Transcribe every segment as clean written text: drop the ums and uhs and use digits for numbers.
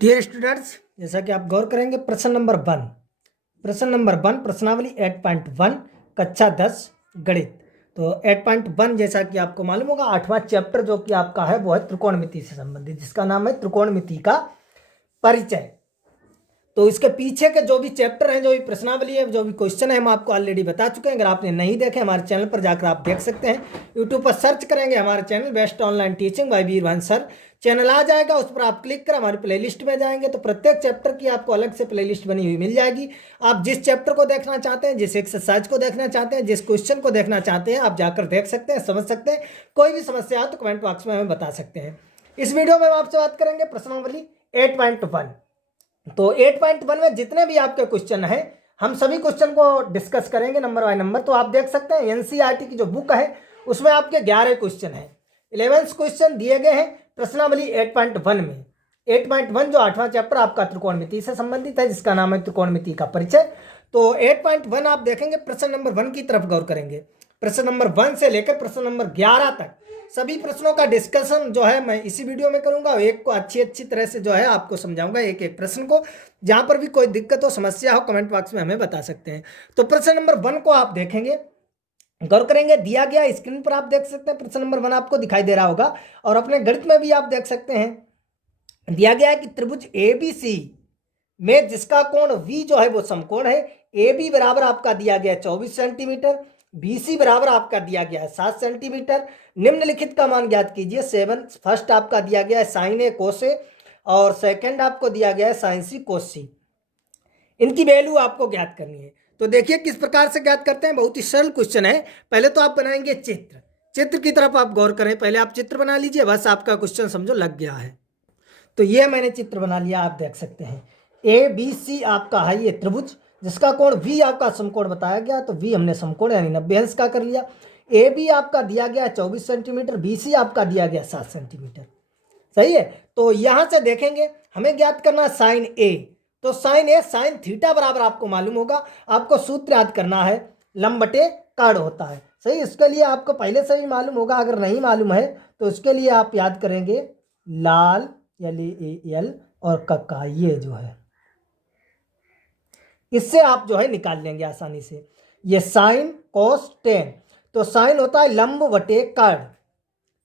Dear students, जैसा कि आप गौर करेंगे प्रश्न नंबर 1 प्रश्नावली 8.1 कक्षा 10 गणित। तो 8.1 जैसा कि आपको मालूम होगा 8वां चैप्टर जो कि आपका है वो है त्रिकोणमिति से संबंधित, जिसका नाम है त्रिकोणमिति का परिचय। तो इसके पीछे के जो भी चैप्टर हैं, जो भी प्रश्नावली है, जो भी क्वेश्चन है, हम आपको ऑलरेडी बता चुके हैं। अगर आपने नहीं देखे हमारे चैनल पर जाकर आप देख सकते हैं। यूट्यूब पर सर्च करेंगे हमारे channel best online teaching by Veerbhan sir, channel आ जाएगा। उस पर आप क्लिक कर हमारी प्लेलिस्ट में जाएंगे तो प्रत्येक चैप्टर की आपको अलग से प्लेलिस्ट बनी हुई मिल जाएगी। आप जिस चैप्टर को देखना चाहते हैं, जिस एक्सरसाइज को देखना चाहते हैं, जिस क्वेश्चन को देखना चाहते हैं, आप जाकर देख सकते हैं, समझ सकते हैं। कोई भी समस्या हो तो कमेंट बॉक्स में हमें बता सकते हैं। इस वीडियो में हम आपसे बात करेंगे प्रश्नावली 8.1। तो 8.1 में जितने भी आपके क्वेश्चन हैं, हम सभी क्वेश्चन को डिस्कस करेंगे नंबर बाय नंबर। तो आप देख सकते हैं एनसीईआरटी की जो बुक है उसमें आपके 11 क्वेश्चन हैं, 11 क्वेश्चन दिए गए हैं प्रश्नावली 8.1 में। 8.1 जो 8वां चैप्टर आपका त्रिकोणमिति से संबंधित है, जिसका नाम है त्रिकोणमिति का परिचय। तो 8.1 आप देखेंगे, प्रश्न नंबर 1 की तरफ गौर करेंगे। प्रश्न नंबर 1 से लेकर प्रश्न नंबर 11 तक सभी प्रश्नों का डिस्कशन जो है मैं इसी वीडियो में करूंगा। एक को अच्छी तरह से जो है आपको समझाऊंगा, एक एक प्रश्न को। जहां पर भी कोई दिक्कत हो, समस्या हो, कमेंट बॉक्स में हमें बता सकते हैं। तो प्रश्न नंबर 1 को आप देखेंगे, गौर करेंगे। दिया गया स्क्रीन पर आप देख सकते हैं, प्रश्न नंबर 1 आपको दिखाई दे रहा होगा और अपने गणित में भी आप देख सकते हैं। दिया गया है कि त्रिभुज एबीसी में जिसका कोण V जो है वो समकोण है। AB बराबर आपका दिया गया 24 सेंटीमीटर, BC बराबर आपका दिया गया है 7 सेंटीमीटर। निम्नलिखित का मान ज्ञात कीजिए। 7 फर्स्ट आपका दिया गया है साइन ए कोस ए और सेकंड आपको दिया गया है साइन सी कोस सी। इनकी वैल्यू आपको ज्ञात करनी है। तो देखिए किस प्रकार से ज्ञात करते हैं। बहुत ही सरल क्वेश्चन है। पहले तो आप बनाएंगे चित्र की तरफ आप गौर करें। पहले आप चित्र बना लीजिए, बस आपका क्वेश्चन समझो लग गया है। तो ये मैंने चित्र बना लिया, आप देख सकते हैं। ABC आपका है ये त्रिभुज, जिसका कोण V आपका समकोण बताया गया। तो V हमने समकोण यानी 90 अंश का कर लिया। AB आपका दिया गया 24 सेंटीमीटर, BC आपका दिया गया 7 सेंटीमीटर। सही है। तो यहां से देखेंगे हमें ज्ञात करना साइन A। तो साइन A साइन थीटा बराबर आपको मालूम होगा। आपको सूत्र याद करना है, लंब बटे कर्ण होता है। सही, इसके लिए आपको पहले से ही मालूम होगा। अगर नहीं मालूम है तो इसके लिए आप याद करेंगे लाल LAL और कक्का, ये जो है इससे आप जो है निकाल लेंगे आसानी से। ये साइन कोस टेन, तो साइन होता है लंब बटे कर्ण।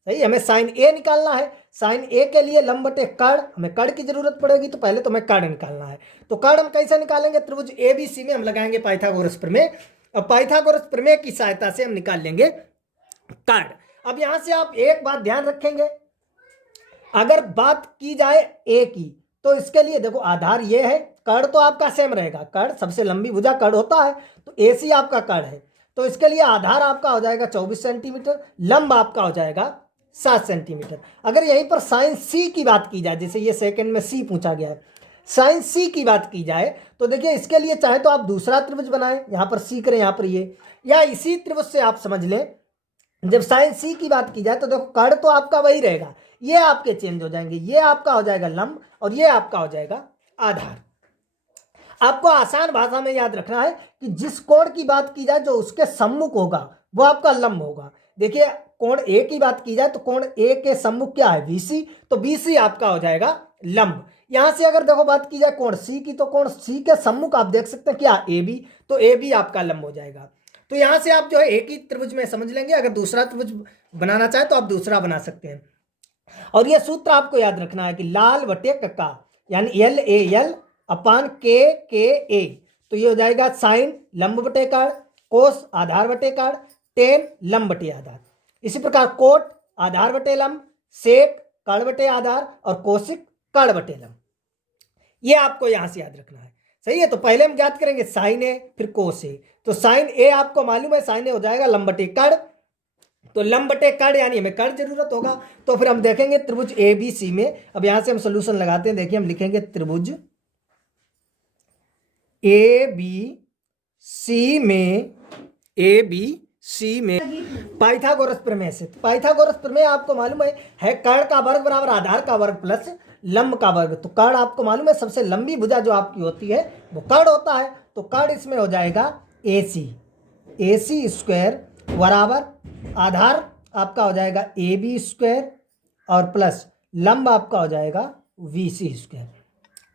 सही, हमें साइन ए निकालना है। साइन ए के लिए लंब बटे कर्ण, हमें कर्ण की जरूरत पड़ेगी। तो पहले तो हमें कर्ण निकालना है। तो कर्ण हम कैसे निकालेंगे? त्रिभुज ABC में हम लगाएंगे पाइथागोरस प्रमेय और पाइथागोरस प्रमेय की सहायता से हम निकाल लेंगे कर्ण। अब यहां से आप एक बात ध्यान रखेंगे, अगर बात की जाए ए की तो इसके लिए देखो आधार ये है, कर्ण तो आपका सेम रहेगा। कर्ण सबसे लंबी भुजा कर्ण होता है, तो AC आपका कर्ण है। तो इसके लिए आधार आपका हो जाएगा 24 सेंटीमीटर, लंब आपका हो जाएगा 7 सेंटीमीटर। अगर यहीं पर साइन C की बात की जाए, जैसे ये सेकंड में C पूछा गया है, साइन C की बात की जाए तो देखिए इसके लिए चाहे तो आप दूसरा त्रिभुज बनाएं, यहां पर C करें, यहां पर ये, या इसी त्रिभुज से आप समझ लें। जब साइन C की बात की जाए तो देखो कर्ण तो आपका वही रहेगा, ये आपके चेंज हो जाएंगे। ये आपका हो जाएगा लंब और ये आपका हो जाएगा आधार। आपको आसान भाषा में याद रखना है कि जिस कोण की बात की जाए जो उसके सम्मुख होगा वो आपका लंब होगा। देखिए कोण A की बात की जाए तो कोण A के सम्मुख क्या है? BC, तो BC आपका हो जाएगा लंब। यहां से अगर देखो बात की जाए कोण C की, तो कोण C के सम्मुख आप देख सकते हैं क्या? AB, तो AB आपका लंब हो जाएगा। तो यहां से आप जो है एक ही त्रिभुज में समझ लेंगे। अगर दूसरा त्रिभुज बनाना चाहे तो आप दूसरा बना सकते हैं। और यह सूत्र आपको याद रखना है कि लाल बटे कक्का यानी LAL अपान KA। तो ये हो जाएगा साइन लंब बटे कर्ण, कोस आधार बटे कर्ण, टेन लंब बटे आधार। इसी प्रकार कोट आधार बटे लंब, सेक कर्ण बटे आधार और कोशिक कर्ण बटे लंब। ये आपको यहां से याद रखना है। सही है। तो पहले हम ज्ञात करेंगे साइन ए फिर कोस ए। तो साइन ए आपको मालूम है, साइन ए हो जाएगा लंब बटे कर्ण। तो लंब बटे कर्ण यानी हमें कर्ण जरूरत होगा। तो फिर हम देखेंगे त्रिभुज ABC में। अब यहां से हम सोल्यूशन लगाते हैं। देखिए हम लिखेंगे त्रिभुज ABC में पाइथागोरस प्रमेय से। पाइथागोरस प्रमेय आपको मालूम है कर्ण का वर्ग बराबर आधार का वर्ग प्लस लंब का वर्ग। तो कर्ण आपको मालूम है सबसे लंबी भुजा जो आपकी होती है वो कर्ण होता है। तो कर्ण इसमें हो जाएगा AC स्क्वायर बराबर आधार आपका हो जाएगा AB स्क्वायर और प्लस लंब आपका हो जाएगा BC स्क्वायर।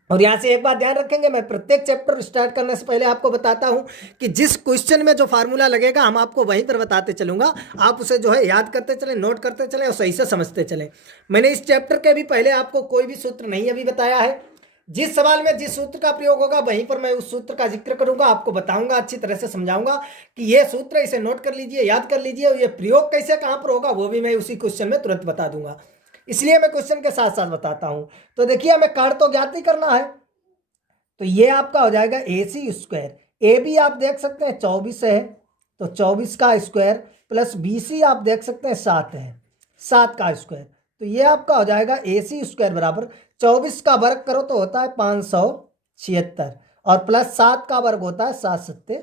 और यहाँ से एक बात ध्यान रखेंगे, मैं प्रत्येक चैप्टर स्टार्ट करने से पहले आपको बताता हूँ कि जिस क्वेश्चन में जो फार्मूला लगेगा हम आपको वहीं पर बताते चलूंगा, आप उसे जो है याद करते चलें, नोट करते चलें और सही से समझते चलें। मैंने इस चैप्टर के भी पहले आपको कोई भी सूत्र नहीं अभी बताया है। जिस सवाल में जिस सूत्र का प्रयोग होगा वहीं पर मैं उस सूत्र का जिक्र करूंगा, आपको बताऊंगा, अच्छी तरह से समझाऊंगा कि ये सूत्र, इसे नोट कर लीजिए, याद कर लीजिए, और ये प्रयोग कैसे कहाँ पर होगा वो भी मैं उसी क्वेश्चन में तुरंत बता दूंगा। इसलिए मैं क्वेश्चन के साथ साथ बताता हूं। तो देखिए, हमें कार्ड तो ज्ञात ही करना है, तो ये आपका हो जाएगा AC स्क्वायर। ए बी आप देख सकते हैं 24 है, तो 24 का स्क्वायर प्लस BC आप देख सकते हैं 7 है, 7 का स्क्वायर। तो ये आपका हो जाएगा AC स्क्वायर बराबर 24 का वर्ग करो तो होता है 576, और प्लस 7 का वर्ग होता है 7 सत्ते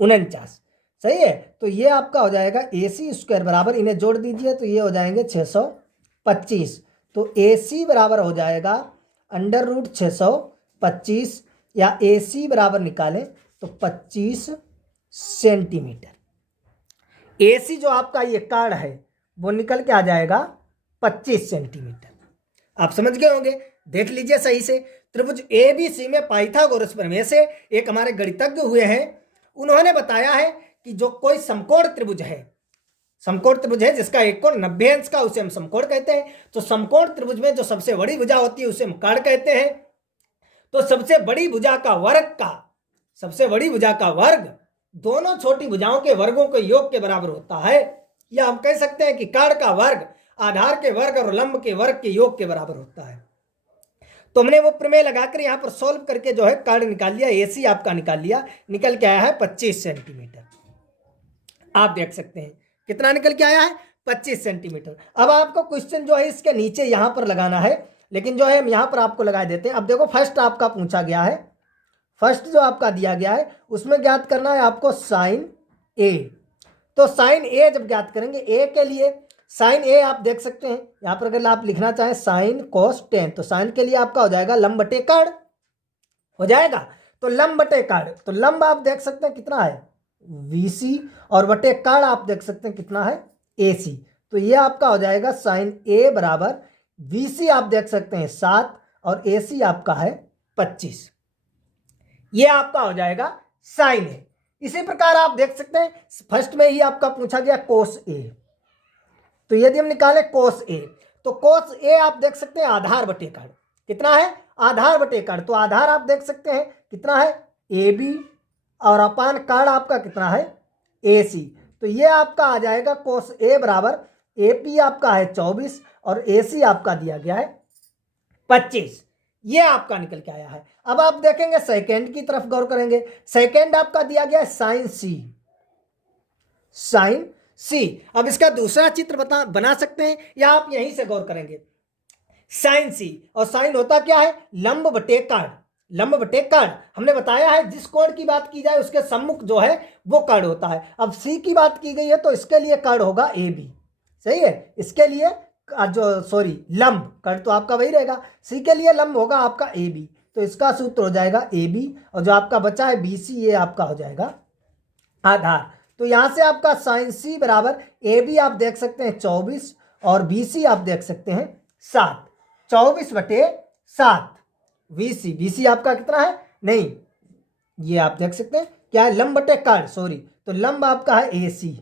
49। सही है। तो ये आपका हो जाएगा AC स्क्वायर बराबर, इन्हें जोड़ दीजिए तो ये हो जाएंगे 625। तो AC बराबर हो जाएगा √625, या AC बराबर निकालें तो 25 सेंटीमीटर। AC जो आपका ये कार्ड है वो निकल के आ जाएगा 25 सेंटीमीटर। आप समझ गए होंगे, देख लीजिए सही से। त्रिभुज ABC में पाइथागोरस प्रमेय से एक हमारे गणितज्ञ हुए हैं, उन्होंने बताया है कि जो कोई समकोण त्रिभुज है, समकोण त्रिभुज है जिसका एक कोण 90 अंश का, उसे हम समकोण कहते हैं। तो समकोण त्रिभुज में जो सबसे बड़ी भुजा होती है उसे हम कार्ड कहते हैं। तो सबसे बड़ी भुजा का वर्ग दोनों छोटी भुजाओं के वर्गों के योग के बराबर होता है, या हम कह सकते हैं कि कार्ड का वर्ग आधार के वर्ग और लंब के वर्ग के योग के बराबर होता है। तो हमने वो प्रमेय लगाकर यहाँ पर सोल्व करके जो है कार्ड निकाल लिया, AC आपका निकाल लिया, निकल के आया है 25 सेंटीमीटर। आप देख सकते हैं कितना निकल के आया है, 25 सेंटीमीटर। अब आपको क्वेश्चन जो है इसके नीचे यहाँ पर लगाना है, लेकिन जो है हम यहाँ पर आपको लगा देते हैं। अब देखो, फर्स्ट आपका पूछा गया है, फर्स्ट जो आपका दिया गया है उसमें ज्ञात करना है आपको साइन A। तो साइन A जब ज्ञात करेंगे, A के लिए साइन A आप देख सकते हैं यहाँ पर, अगर आप लिखना चाहें साइन cos tan, तो साइन के लिए आपका हो जाएगा लंब बटे कार्ड हो जाएगा। तो लंब बटे कार्ड, तो लंब आप देख सकते हैं कितना है VC, और बटे कार्ड आप देख सकते हैं कितना है AC। तो ये आपका हो जाएगा साइन A बराबर VC आप देख सकते हैं 7 और AC आपका है 25। ये आपका हो जाएगा साइन A। इसी प्रकार आप देख सकते हैं फर्स्ट में ही आपका पूछा गया कोस A। तो यदि हम निकालें कोस A, तो कोस A आप देख सकते हैं आधार बटे कार्ड कितना है, आधार बटे कार्ड। तो आधार आप देख सकते हैं कितना है AB, और अपान कार्ड आपका कितना है AC। तो ये आपका आ जाएगा कोस A बराबर AP आपका है 24 और AC आपका दिया गया है 25। ये आपका निकल के आया है। अब आप देखेंगे सेकेंड की तरफ गौर करेंगे, सेकेंड आपका दिया गया है साइन C। अब इसका दूसरा चित्र बना सकते हैं, या आप यहीं से गौर करेंगे साइन C, और साइन होता क्या है लंब बटे कार्ड, लंब बटे कार्ड। हमने बताया है जिस कोण की बात की जाए उसके सम्मुख जो है वो कार्ड होता है। अब C की बात की गई है तो इसके लिए कार्ड होगा AB। सही है, इसके लिए लंब कार्ड तो आपका वही रहेगा, C के लिए लंब होगा आपका AB। तो इसका सूत्र हो जाएगा AB, और जो आपका बचा है BC ये आपका हो जाएगा आधार। तो यहां से आपका साइन C बराबर AB आप देख सकते हैं 24 और BC आप देख सकते हैं 7, 24 बटे 7 BC आपका कितना है, नहीं ये आप देख सकते हैं क्या है लंब बटे कार्ड, तो लंब आपका है AC,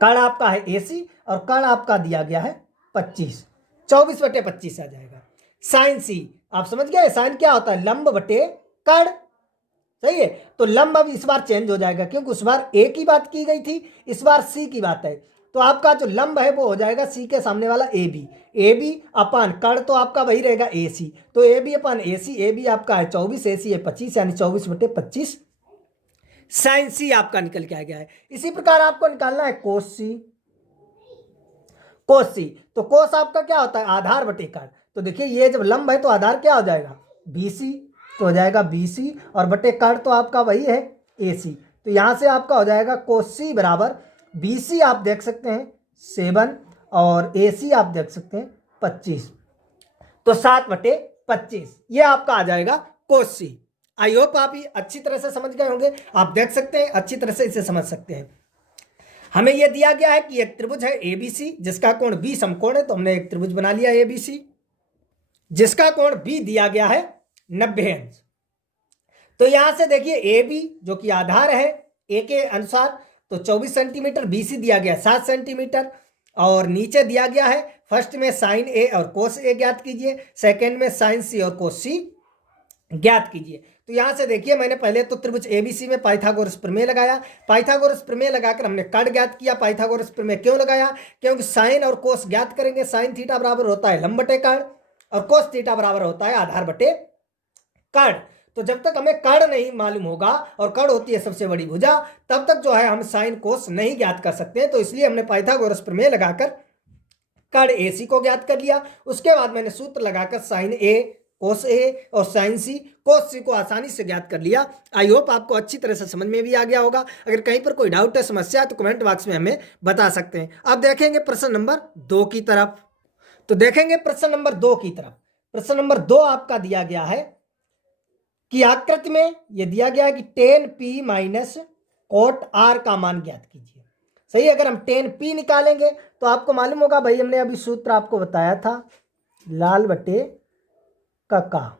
कार्ड आपका है AC, और कार्ड आपका दिया गया है 25, 24 बटे 25 आ जाएगा साइन C। आप समझ गए साइन क्या होता है लंब बटे कार्ड। सही है, तो लंब अब इस बार चेंज हो जाएगा क्योंकि उस बार A की बात की गई थी, इस बार C की बात है। तो आपका जो लंब है वो हो जाएगा C के सामने वाला AB अपान कार्ड तो आपका वही रहेगा AC। तो AB अपान AC, AB आपका है 24, AC है 25, यानी 24 बटे 25 साइन C आपका निकल के आ गया है। इसी प्रकार आपको निकालना है कोस C। तो कोस आपका क्या होता है आधार बटे कार्ड। तो देखिए ये जब लंब है तो आधार क्या हो जाएगा BC, तो हो जाएगा BC, और बटे कार्ड तो आपका वही है AC। तो यहां से आपका हो जाएगा कोस C बराबर BC आप देख सकते हैं 7 और AC आप देख सकते हैं 25, तो 7 बटे 25 ये आपका आ जाएगा कोस C। आई होप आप ये अच्छी तरह से समझ गए होंगे, आप देख सकते हैं अच्छी तरह से इसे समझ सकते हैं। हमें यह दिया गया है कि एक त्रिभुज है ABC जिसका कोण B समकोण है, तो हमने एक त्रिभुज बना लिया ABC। जिसका कोण बी दिया गया है 90 अंश। तो यहां से देखिए ए बी जो कि आधार है ए के अनुसार, तो 24 सेंटीमीटर, बी सी दिया गया 7 सेंटीमीटर, और नीचे दिया गया है फर्स्ट में साइन ए और कोस ए ज्ञात कीजिए, सेकेंड में साइन सी और कोस सी ज्ञात कीजिए। तो यहां से देखिए मैंने पहले तो त्रिभुज एबीसी में पाइथागोरस प्रमेय लगाया, पाइथागोरस प्रमेय लगाकर हमने कर्ण ज्ञात किया। पाइथागोरस प्रमेय क्यों लगाया? क्योंकि साइन और कोस ज्ञात करेंगे, साइन थीटा बराबर होता है लंब बटे कर्ण और कोस थीटा बराबर होता है आधार बटे कर्ण। तो जब तक हमें कर्ण नहीं मालूम होगा, और कर्ण होती है सबसे बड़ी भुजा, तब तक जो है हम साइन कोस नहीं ज्ञात कर सकते हैं। तो इसलिए हमने पाइथागोरस प्रमेय लगाकर कर्ण एसी को ज्ञात कर लिया। उसके बाद मैंने सूत्र लगाकर साइन ए कोस ए और साइन सी कोस सी को आसानी से ज्ञात कर लिया। आई होप आपको अच्छी तरह से समझ में भी आ गया होगा। अगर कहीं पर कोई डाउट है, समस्या है, तो कमेंट बॉक्स में हमें बता सकते हैं। अब देखेंगे प्रश्न नंबर 2 की तरफ। तो देखेंगे प्रश्न नंबर 2 की तरफ। प्रश्न नंबर 2 आपका दिया गया है कि आकृति में यह दिया गया है कि tan p minus cot r का मान ज्ञात कीजिए। सही, अगर हम tan p निकालेंगे तो आपको मालूम होगा, भाई हमने अभी सूत्र आपको बताया था, लाल बटे का।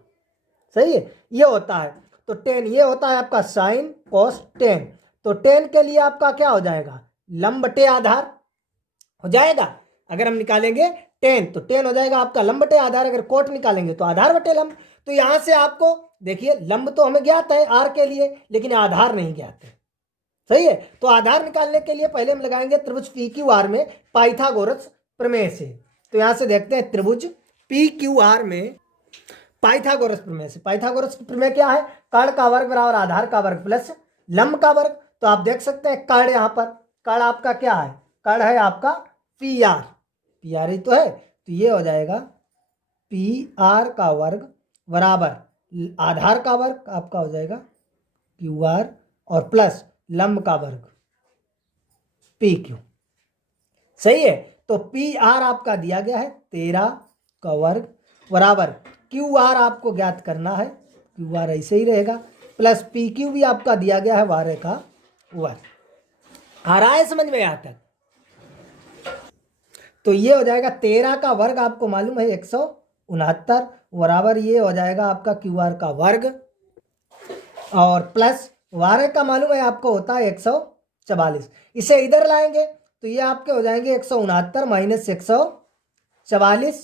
सही है, ये होता है। तो tan ये होता है आपका साइन कॉस tan। तो tan के लिए आपका क्या हो जाएगा? लंब बटे आधार हो जाएगा। अगर हम निकालेंगे tan तो tan हो जाएगा आपका लंब बटे आधार, अगर कोट निकालेंगे तो आधार बटे लंब। तो यहां से आपको देखिए लंब तो हमें ज्ञात है आर के लिए, लेकिन आधार नहीं ज्ञात है। सही है, तो आधार निकालने के लिए पहले हम लगाएंगे त्रिभुज पी क्यू आर में पाइथागोरस प्रमेय से। तो यहां से देखते हैं त्रिभुज पी क्यू आर में पाइथागोरस प्रमेय से। पाइथागोरस प्रमेय क्या है? कर्ण का वर्ग बराबर आधार का वर्ग प्लस लंब का वर्ग। तो आप देख सकते हैं कर्ण, यहां पर कर्ण आपका क्या है? कर्ण है आपका पी आर, पी आर ही तो है। तो ये हो जाएगा पी आर का वर्ग बराबर आधार का वर्ग आपका हो जाएगा क्यू आर और प्लस लंब का वर्ग पी क्यू। सही है, तो पी आर आपका दिया गया है 13 का वर्ग बराबर क्यू आर आपको ज्ञात करना है, क्यू आर ऐसे ही रहेगा, प्लस पी क्यू भी आपका दिया गया है 12 का वर्ग। आ रहा है समझ में यहाँ तक? तो ये हो जाएगा 13 का वर्ग आपको मालूम है 169 बराबर ये हो जाएगा आपका क्यू आर का वर्ग, और प्लस 12 का मालूम है आपको होता है 144। इसे इधर लाएंगे तो ये आपके हो जाएंगे 169 माइनस 144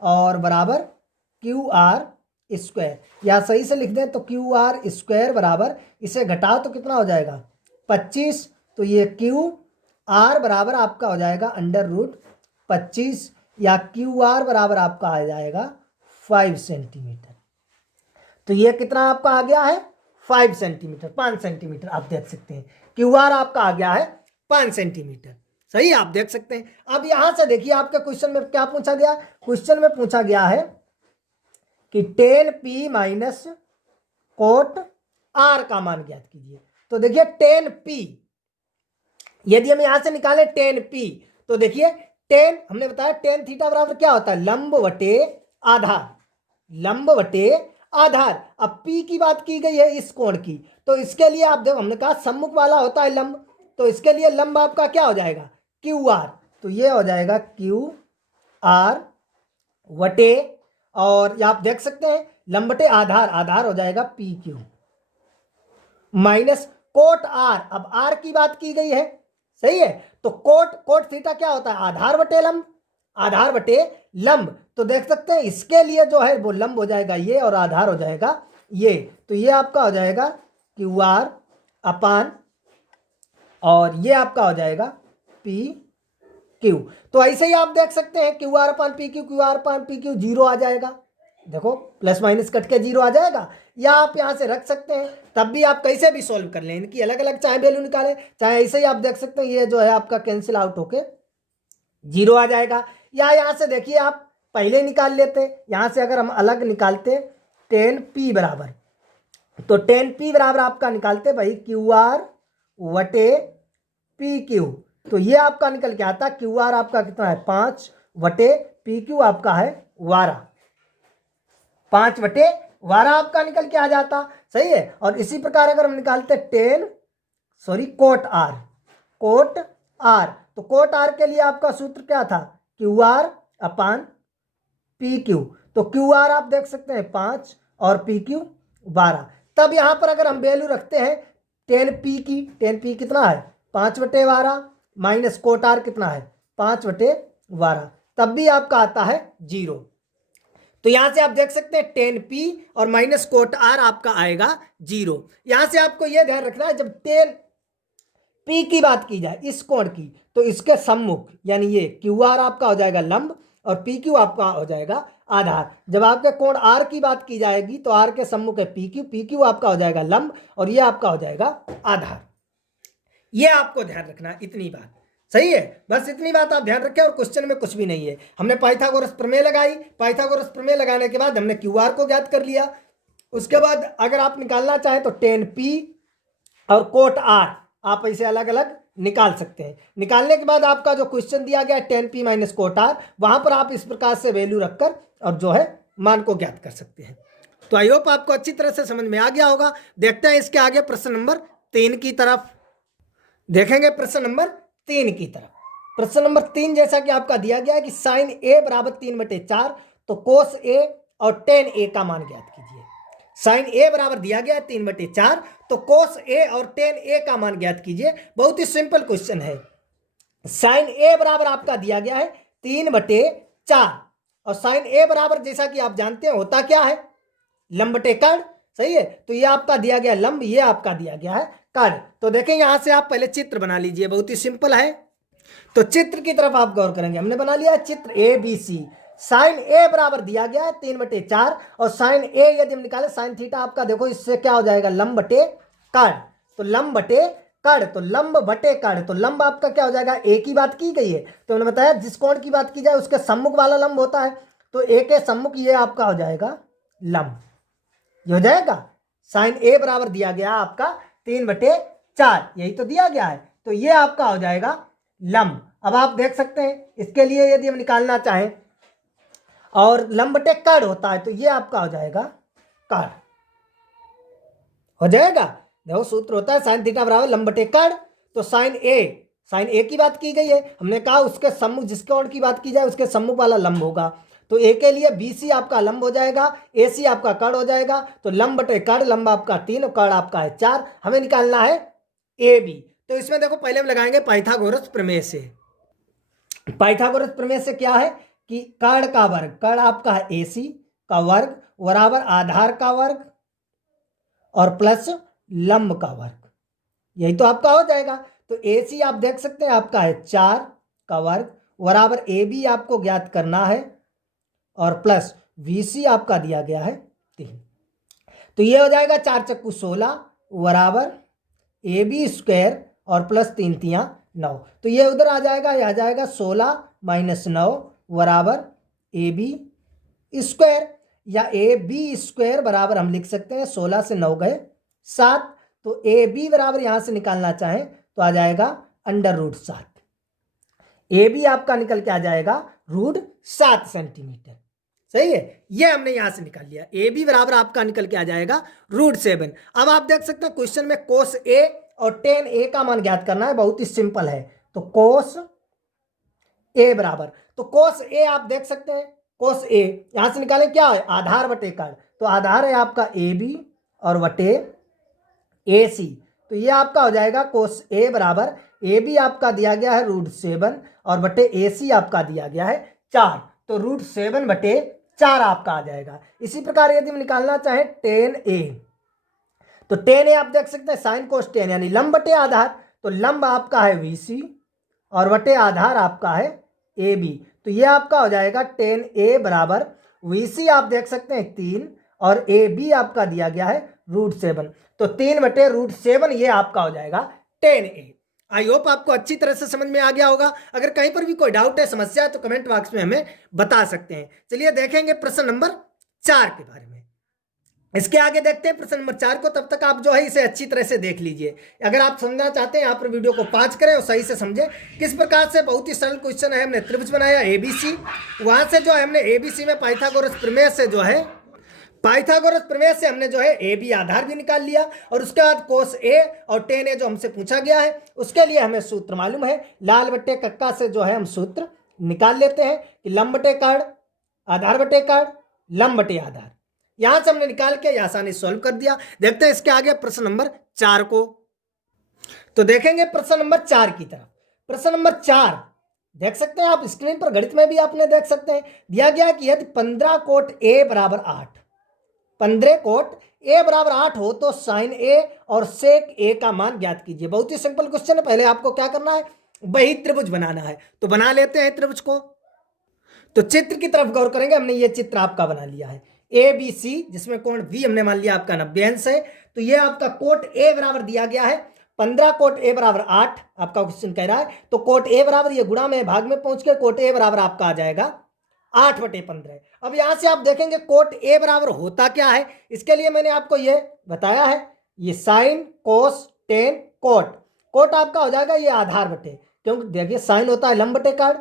और बराबर क्यू आर स्क्वायर, या सही से लिख दें तो क्यू आर स्क्वायर बराबर, इसे घटाओ तो कितना हो जाएगा 25। तो ये क्यू आर बराबर आपका हो जाएगा अंडर रूट 25, या क्यू आर बराबर आपका आ जाएगा 5 सेंटीमीटर। तो ये कितना आपका आ गया है 5 सेंटीमीटर, 5 सेंटीमीटर आप देख सकते हैं। क्यू आर आपका आ गया है 5 सेंटीमीटर। सही, आप देख सकते हैं। अब यहां से देखिए आपके क्वेश्चन में क्या पूछा गया? क्वेश्चन में पूछा गया है कि tan p minus cot r का मान ज्ञात कीजिए। तो देखिए tan p, यदि हम यहां से निकालें tan p, तो देखिए tan हमने बताया tan थीटा बराबर क्या होता है? लंब बटे आधार, लंब बटे आधार। अब p की बात की गई है इस कोण की, तो इसके लिए आप देखो हमने कहा सम्मुख वाला होता है लंब, तो इसके लिए लंब आपका क्या हो जाएगा? Q R. तो ये हो जाएगा क्यू आर वटे, और आप देख सकते हैं लंब बटे आधार, आधार हो जाएगा P Q minus cot R. अब आर की बात की गई है, सही है, तो कोट थीटा क्या होता है? आधार बटे लंब, आधार बटे लंब। तो देख सकते हैं इसके लिए जो है वो लंब हो जाएगा ये, और आधार हो जाएगा ये। तो ये आपका हो जाएगा क्यू आर अपान, और ये आपका हो जाएगा पी क्यू। तो ऐसे ही आप देख सकते हैं Q R upon P Q, Q R upon P Q 0 आ जाएगा। देखो प्लस माइनस कट के 0 आ जाएगा, या आप यहां से रख सकते हैं, तब भी आप कैसे भी सॉल्व कर लें, इनकी अलग अलग चाहे वैल्यू निकालें, चाहे ऐसे ही आप देख सकते हैं ये जो है आपका कैंसिल आउट होके 0 आ जाएगा। या यहां से देखिए आप पहले निकाल लेते, यहां से अगर हम अलग निकालते tan p बराबर, तो tan p बराबर आपका निकालते भाई क्यू आर वटे पी क्यू। तो ये आपका निकल के आता क्यू आर आपका कितना है 5 वटे पी क्यू आपका है 12, 5 वटे 12 आपका निकल के आ जाता। सही है, और इसी प्रकार अगर हम निकालते कोट आर, कोट आर, तो कोट आर के लिए आपका सूत्र क्या था? Q R upon P Q, तो क्यू आर आप देख सकते हैं 5 और पी क्यू 12। तब यहाँ पर अगर हम वैल्यू रखते हैं 10p की, 10p कितना है 5/12 माइनस कोट आर कितना है 5/12, तब भी आपका आता है 0। तो यहां से आप देख सकते हैं 10p और माइनस कोट आर आपका आएगा 0। यहां से आपको यह ध्यान रखना है, जब 10p की बात की जाए इस कोण की, तो इसके सम्मुख यानी ये क्यू आर आपका हो जाएगा लंब और पी क्यू आपका हो जाएगा आधार। जब आपके कोण आर की बात की जाएगी तो आर के सम्मुख है पी क्यू आपका हो जाएगा लंब और ये आपका हो जाएगा आधार। ये आपको ध्यान रखना है, इतनी बात सही है, बस इतनी बात आप ध्यान रखें और क्वेश्चन में कुछ भी नहीं है। हमने पाइथागोरस प्रमेय लगाई, पाइथागोरस प्रमेय लगाने के बाद हमने क्यू आर को ज्ञात कर लिया। उसके बाद अगर आप निकालना चाहें तो 10p और कोट आर आप इसे अलग अलग निकाल सकते हैं। निकालने के बाद आपका जो क्वेश्चन दिया गया है 10p माइनस कोट आर, वहां पर आप इस प्रकार से वैल्यू रखकर और जो है मान को ज्ञात कर सकते हैं। तो आई होप आपको अच्छी तरह से समझ में आ गया होगा। देखते हैं इसके आगे प्रश्न नंबर 3 की तरफ, देखेंगे प्रश्न नंबर 3 की तरफ। प्रश्न नंबर 3 जैसा कि आपका दिया गया है कि साइन ए बराबर 3/4, तो कोस ए और टेन ए का मान ज्ञात कीजिए। साइन ए बराबर दिया गया है 3/4, तो कोस ए और टेन ए का मान ज्ञात कीजिए। बहुत ही सिंपल क्वेश्चन है। साइन ए बराबर आपका दिया गया है 3/4 और साइन ए बराबर जैसा कि आप जानते हैं होता क्या है लंब बटे कर्ण, सही है। तो ये आपका दिया गया लंब, ये आपका दिया गया है कर्ण। तो देखें यहां से आप पहले चित्र बना लीजिए, बहुत ही सिंपल है। तो चित्र की तरफ आप गौर करेंगे, हमने बना लिया चित्र ए बी सी। साइन ए बराबर दिया गया है 3/4 और साइन ए यदि हम निकाले साइन थीटा आपका देखो इससे क्या हो जाएगा लंब बटे कर्ण, तो लंब बटे कर्ण, तो लंब बटे कर्ण, तो लंब आपका क्या हो जाएगा ए की बात की गई है। तो हमने बताया जिस कोण की बात की जाए उसके सम्मुख वाला लंब होता है, तो ए के सम्मुख ये आपका हो जाएगा लंब, ये हो जाएगा। साइन ए बराबर दिया गया आपका 3/4, यही तो दिया गया है, तो ये आपका हो जाएगा लंब। अब आप देख सकते हैं इसके लिए यदि हम निकालना चाहें और लंब बटे कर्ण होता है, तो ये आपका हो जाएगा कर्ण, हो जाएगा। देखो सूत्र होता है साइन थीटा बराबर लंब बटे कर्ण, तो साइन ए की बात की गई है, हमने कहा उसके सम्मुख जिसके कोण की बात की जाए उसके सम्मुख वाला लंब होगा, तो ए के लिए बी सी आपका लंब हो जाएगा, ए सी आपका कर्ण हो जाएगा। तो लंब बटे कर्ण, लंब आपका 3 और कर्ण आपका है 4, हमें निकालना है ए बी। तो इसमें देखो पहले हम लगाएंगे पाइथागोरस प्रमेय से। पाइथागोरस प्रमेय से क्या है कि कर्ण का वर्ग, कर्ण आपका है ए सी का वर्ग बराबर आधार का वर्ग और प्लस लंब का वर्ग, यही तो आपका हो जाएगा। तो ए सी आप देख सकते हैं आपका है 4 का वर्ग बराबर ए बी आपको ज्ञात करना है और प्लस वी सी आपका दिया गया है 3। तो ये हो जाएगा 4 चक्कू 16 बराबर ए बी स्क्वायर और प्लस 3 3 9, तो ये उधर आ जाएगा, यह आ जाएगा 16 माइनस 9 बराबर ए बी स्क्वायर, या ए बी स्क्वायर बराबर हम लिख सकते हैं 16 से 9 गए 7, तो ए बी बराबर यहां से निकालना चाहें तो आ जाएगा √7। ए बी आपका निकल के आ जाएगा √7 सेंटीमीटर, सही है। ये हमने यहां से निकाल लिया, ए बी बराबर आपका निकल के आ जाएगा √7। अब आप देख सकते हैं क्वेश्चन में कोस ए और टेन ए का मान ज्ञात करना है, बहुत ही सिंपल है। तो कोस ए बराबर, तो कोस ए आप देख सकते हैं, कोस ए यहां से निकालें क्या है आधार बटे कर्ण, तो आधार है आपका ए बी और बटे ए सी, तो ये आपका हो जाएगा कोस ए बराबर ए बी आपका दिया गया है √7 और बटे ए सी आपका दिया गया है 4, तो √7/4 आपका आ जाएगा। इसी प्रकार यदि हम निकालना चाहें टेन ए, तो टेन ए आप देख सकते हैं साइन कोस टेन यानी लंब बटे आधार, तो लंब आपका है वी सी और बटे आधार आपका है ए बी, तो ये आपका हो जाएगा टेन ए बराबर वी सी आप देख सकते हैं 3 और ए बी आपका दिया गया है √7, तो 3/√7 ये आपका हो जाएगा टेन ए। आई होप आपको अच्छी तरह से समझ में आ गया होगा। अगर कहीं पर भी कोई डाउट है समस्या है तो कमेंट बॉक्स में हमें बता सकते हैं। चलिए देखेंगे प्रश्न नंबर 4 के बारे में। इसके आगे देखते हैं प्रश्न नंबर 4 को, तब तक आप जो है इसे अच्छी तरह से देख लीजिए। अगर आप समझना चाहते हैं यहाँ पर वीडियो को पॉज करें और सही से समझें किस प्रकार से, बहुत ही सरल क्वेश्चन है। हमने त्रिभुज बनाया ABC, वहां से जो है हमने ABC में पाइथागोरस प्रमेय से जो है पाइथागोरस प्रमेय से हमने जो है ए बी आधार भी निकाल लिया और उसके बाद कोस ए और टेन ए जो हमसे पूछा गया है उसके लिए हमें सूत्र मालूम है, लाल बट्टे कक्का से जो है हम सूत्र निकाल लेते हैं कि लंब बटे कर्ण आधार बटे कर्ण, लंब बटे आधार। यहां से हमने निकाल के आसानी से सॉल्व कर दिया। देखते हैं इसके आगे प्रश्न नंबर 4 को। तो देखेंगे प्रश्न नंबर 4 की तरफ। प्रश्न नंबर 4 देख सकते हैं आप स्क्रीन पर, गणित में भी आपने देख सकते हैं। दिया गया कि यदि 15 कोट ए बराबर 8, 15 कोट ए बराबर 8 हो तो साइन ए और सेक ए का मान ज्ञात कीजिए। बहुत ही सिंपल क्वेश्चन है। पहले आपको क्या करना है, वही त्रिभुज बनाना है। तो बना लेते हैं त्रिभुज को। तो चित्र की तरफ गौर करेंगे। हमने ये चित्र आपका बना लिया है ए बी सी, जिसमें कोण बी हमने मान लिया आपका 90 अंश है। तो ये आपका कोट ए बराबर दिया गया है 15 कोट ए बराबर 8 आपका क्वेश्चन कह रहा है। तो कोट ए बराबर ये गुणा में भाग में पहुंच के कोट ए बराबर आपका आ जाएगा 8/15। अब यहां से आप देखेंगे कोट ए बराबर होता क्या है, इसके लिए मैंने आपको ये बताया है। ये sine cos tan cot, cot आपका हो जाएगा ये आधार बटे, क्योंकि देखिए साइन होता है लंब बटे कर्ण,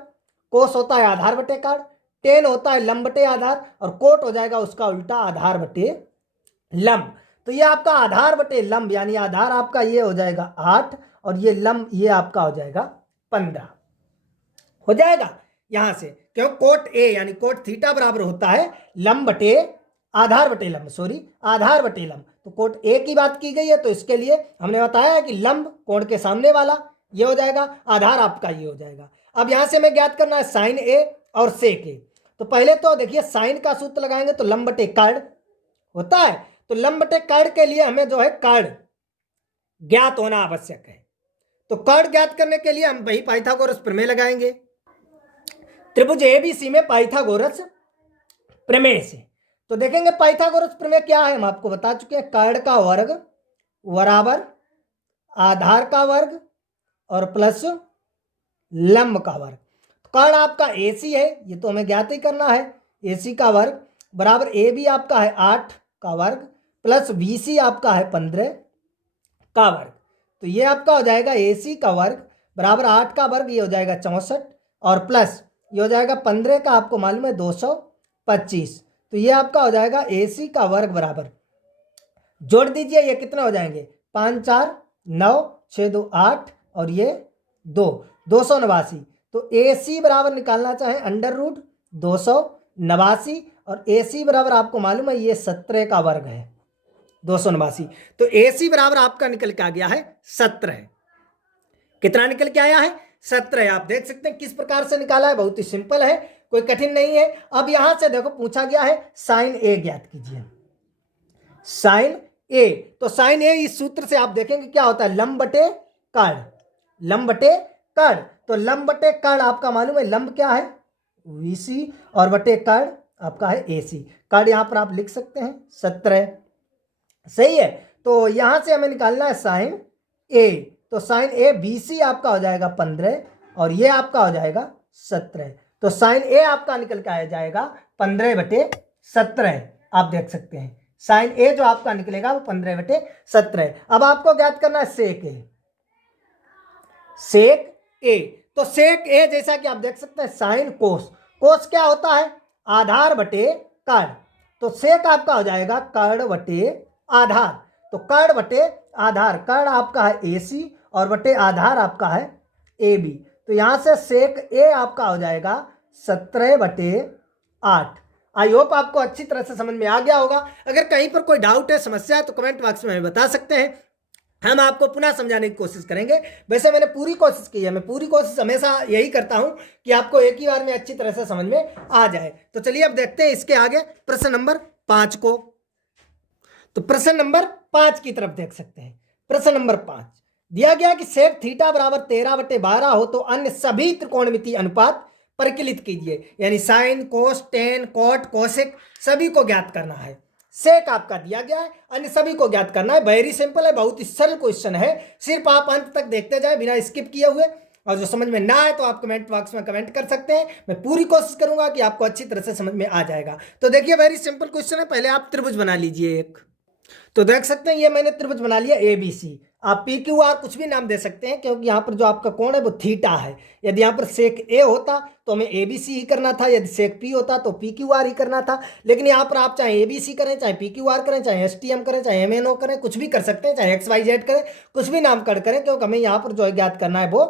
कोस होता है आधार बटे कर्ण, टेन होता है लंब बटे आधार, और कोट हो जाएगा उसका उल्टा आधार बटे लंब। तो ये आपका आधार बटे लंब, यानी आधार आपका ये हो जाएगा 8 और ये लंब ये आपका हो जाएगा 15 हो जाएगा यहां से, क्यों कोट ए यानी कोट थीटा बराबर होता है लंब बटे आधार बटे लंब, सॉरी आधार बटे लंब। तो कोट ए की बात की गई है, तो इसके लिए हमने बताया है कि लंब कोण के सामने वाला ये हो जाएगा, आधार आपका ये हो जाएगा। अब यहां से हमें ज्ञात करना है साइन ए और सेक ए। तो पहले तो देखिए साइन का सूत्र लगाएंगे तो लंब बटे कर्ण होता है। तो लंब बटे कर्ण के लिए हमें जो है कर्ण ज्ञात होना आवश्यक है। तो कर्ण ज्ञात करने के लिए हम वही पाइथागोरस प्रमेय लगाएंगे त्रिभुज एबीसी में, पाइथागोरस प्रमेय से। तो देखेंगे पाइथागोरस प्रमेय क्या है, हम आपको बता चुके हैं। कर्ण का वर्ग बराबर आधार का वर्ग और प्लस लंब का वर्ग। कर्ण आपका AC है, ये तो हमें ज्ञात ही करना है। AC का वर्ग बराबर AB आपका है 8 का वर्ग प्लस BC आपका है 15 का वर्ग। तो ये आपका हो जाएगा AC का वर्ग बराबर 8 का वर्ग, ये हो जाएगा 64, और प्लस ये हो जाएगा 15 का आपको मालूम है 225। तो ये आपका हो जाएगा AC का वर्ग बराबर, जोड़ दीजिए ये कितने हो जाएंगे, 5 4 9 6 2 8 और ये 289। तो AC बराबर निकालना चाहे अंडर रूट 289, और AC बराबर आपको मालूम है ये 17 का वर्ग है 289। तो AC बराबर आपका निकल के आ गया है 17। कितना निकल के आया है, 17। आप देख सकते हैं किस प्रकार से निकाला है, बहुत ही सिंपल है, कोई कठिन नहीं है। अब यहां से देखो पूछा गया है साइन ए ज्ञात कीजिए, साइन ए। तो साइन ए इस सूत्र से आप देखेंगे क्या होता है, लंब बटे कर्ण, लंब बटे कर्ण। तो लंब बटे कर्ण आपका मालूम है लंब क्या है VC और बटे कर्ण आपका है AC। कर्ण यहां पर आप लिख सकते हैं 17, सही है। तो यहां से हमें निकालना है साइन A। तो साइन A BC आपका हो जाएगा 15 और ये आपका हो जाएगा 17। तो साइन A आपका निकल के आ जाएगा 15/17। आप देख सकते हैं साइन A जो आपका निकलेगा वो 15/17। अब आपको ज्ञात करना है सेक A, सेक A। तो सेक A जैसा कि आप देख सकते हैं साइन कोस, कोस क्या होता है आधार बटे कर्ण। तो सेक आपका हो जाएगा कर्ण बटे आधार। तो कर्ण बटे आधार, कर्ण आपका है AC और बटे आधार आपका है AB। तो यहां से सेक A आपका हो जाएगा 17/8। आई होप आपको अच्छी तरह से समझ में आ गया होगा। अगर कहीं पर कोई डाउट है, समस्या है, तो कमेंट बॉक्स में हमें बता सकते हैं, हम आपको पुनः समझाने की कोशिश करेंगे। वैसे मैंने पूरी कोशिश की है, मैं पूरी कोशिश हमेशा यही करता हूं कि आपको एक ही बार में अच्छी तरह से समझ में आ जाए। तो चलिए अब देखते हैं इसके आगे प्रश्न नंबर 5 को। तो प्रश्न नंबर 5 की तरफ देख सकते हैं। प्रश्न नंबर 5 दिया गया कि सेक थीटा बराबर 13/12 हो तो अन्य सभी त्रिकोणमितीय अनुपात परिकलित कीजिए, यानी sine cos tan cot cosec सभी को ज्ञात करना है। सेक आपका दिया गया है, अन्य सभी को ज्ञात करना है। वेरी सिंपल है, बहुत ही सरल क्वेश्चन है। सिर्फ आप अंत तक देखते जाए बिना स्किप किए हुए, और जो समझ में ना आए तो आप कमेंट बॉक्स में कमेंट कर सकते हैं। मैं पूरी कोशिश करूंगा कि आपको अच्छी तरह से समझ में आ जाएगा। तो देखिए वेरी सिंपल क्वेश्चन है। पहले आप त्रिभुज बना लीजिए एक। तो देख सकते हैं ये मैंने त्रिभुज बना लिया ABC। आप PQR कुछ भी नाम दे सकते हैं, क्योंकि यहाँ पर जो आपका कोण है वो थीटा है। यदि यहाँ पर सेक A होता तो हमें ABC ही करना था, यदि सेक P होता तो PQR ही करना था। लेकिन यहाँ पर आप चाहे ABC करें, चाहे PQR करें, चाहे STM करें, चाहे MNO करें, कुछ भी कर सकते हैं, चाहे XYZ करें, कुछ भी नामकरण करें, क्योंकि हमें यहाँ पर जो है ज्ञात करना है वो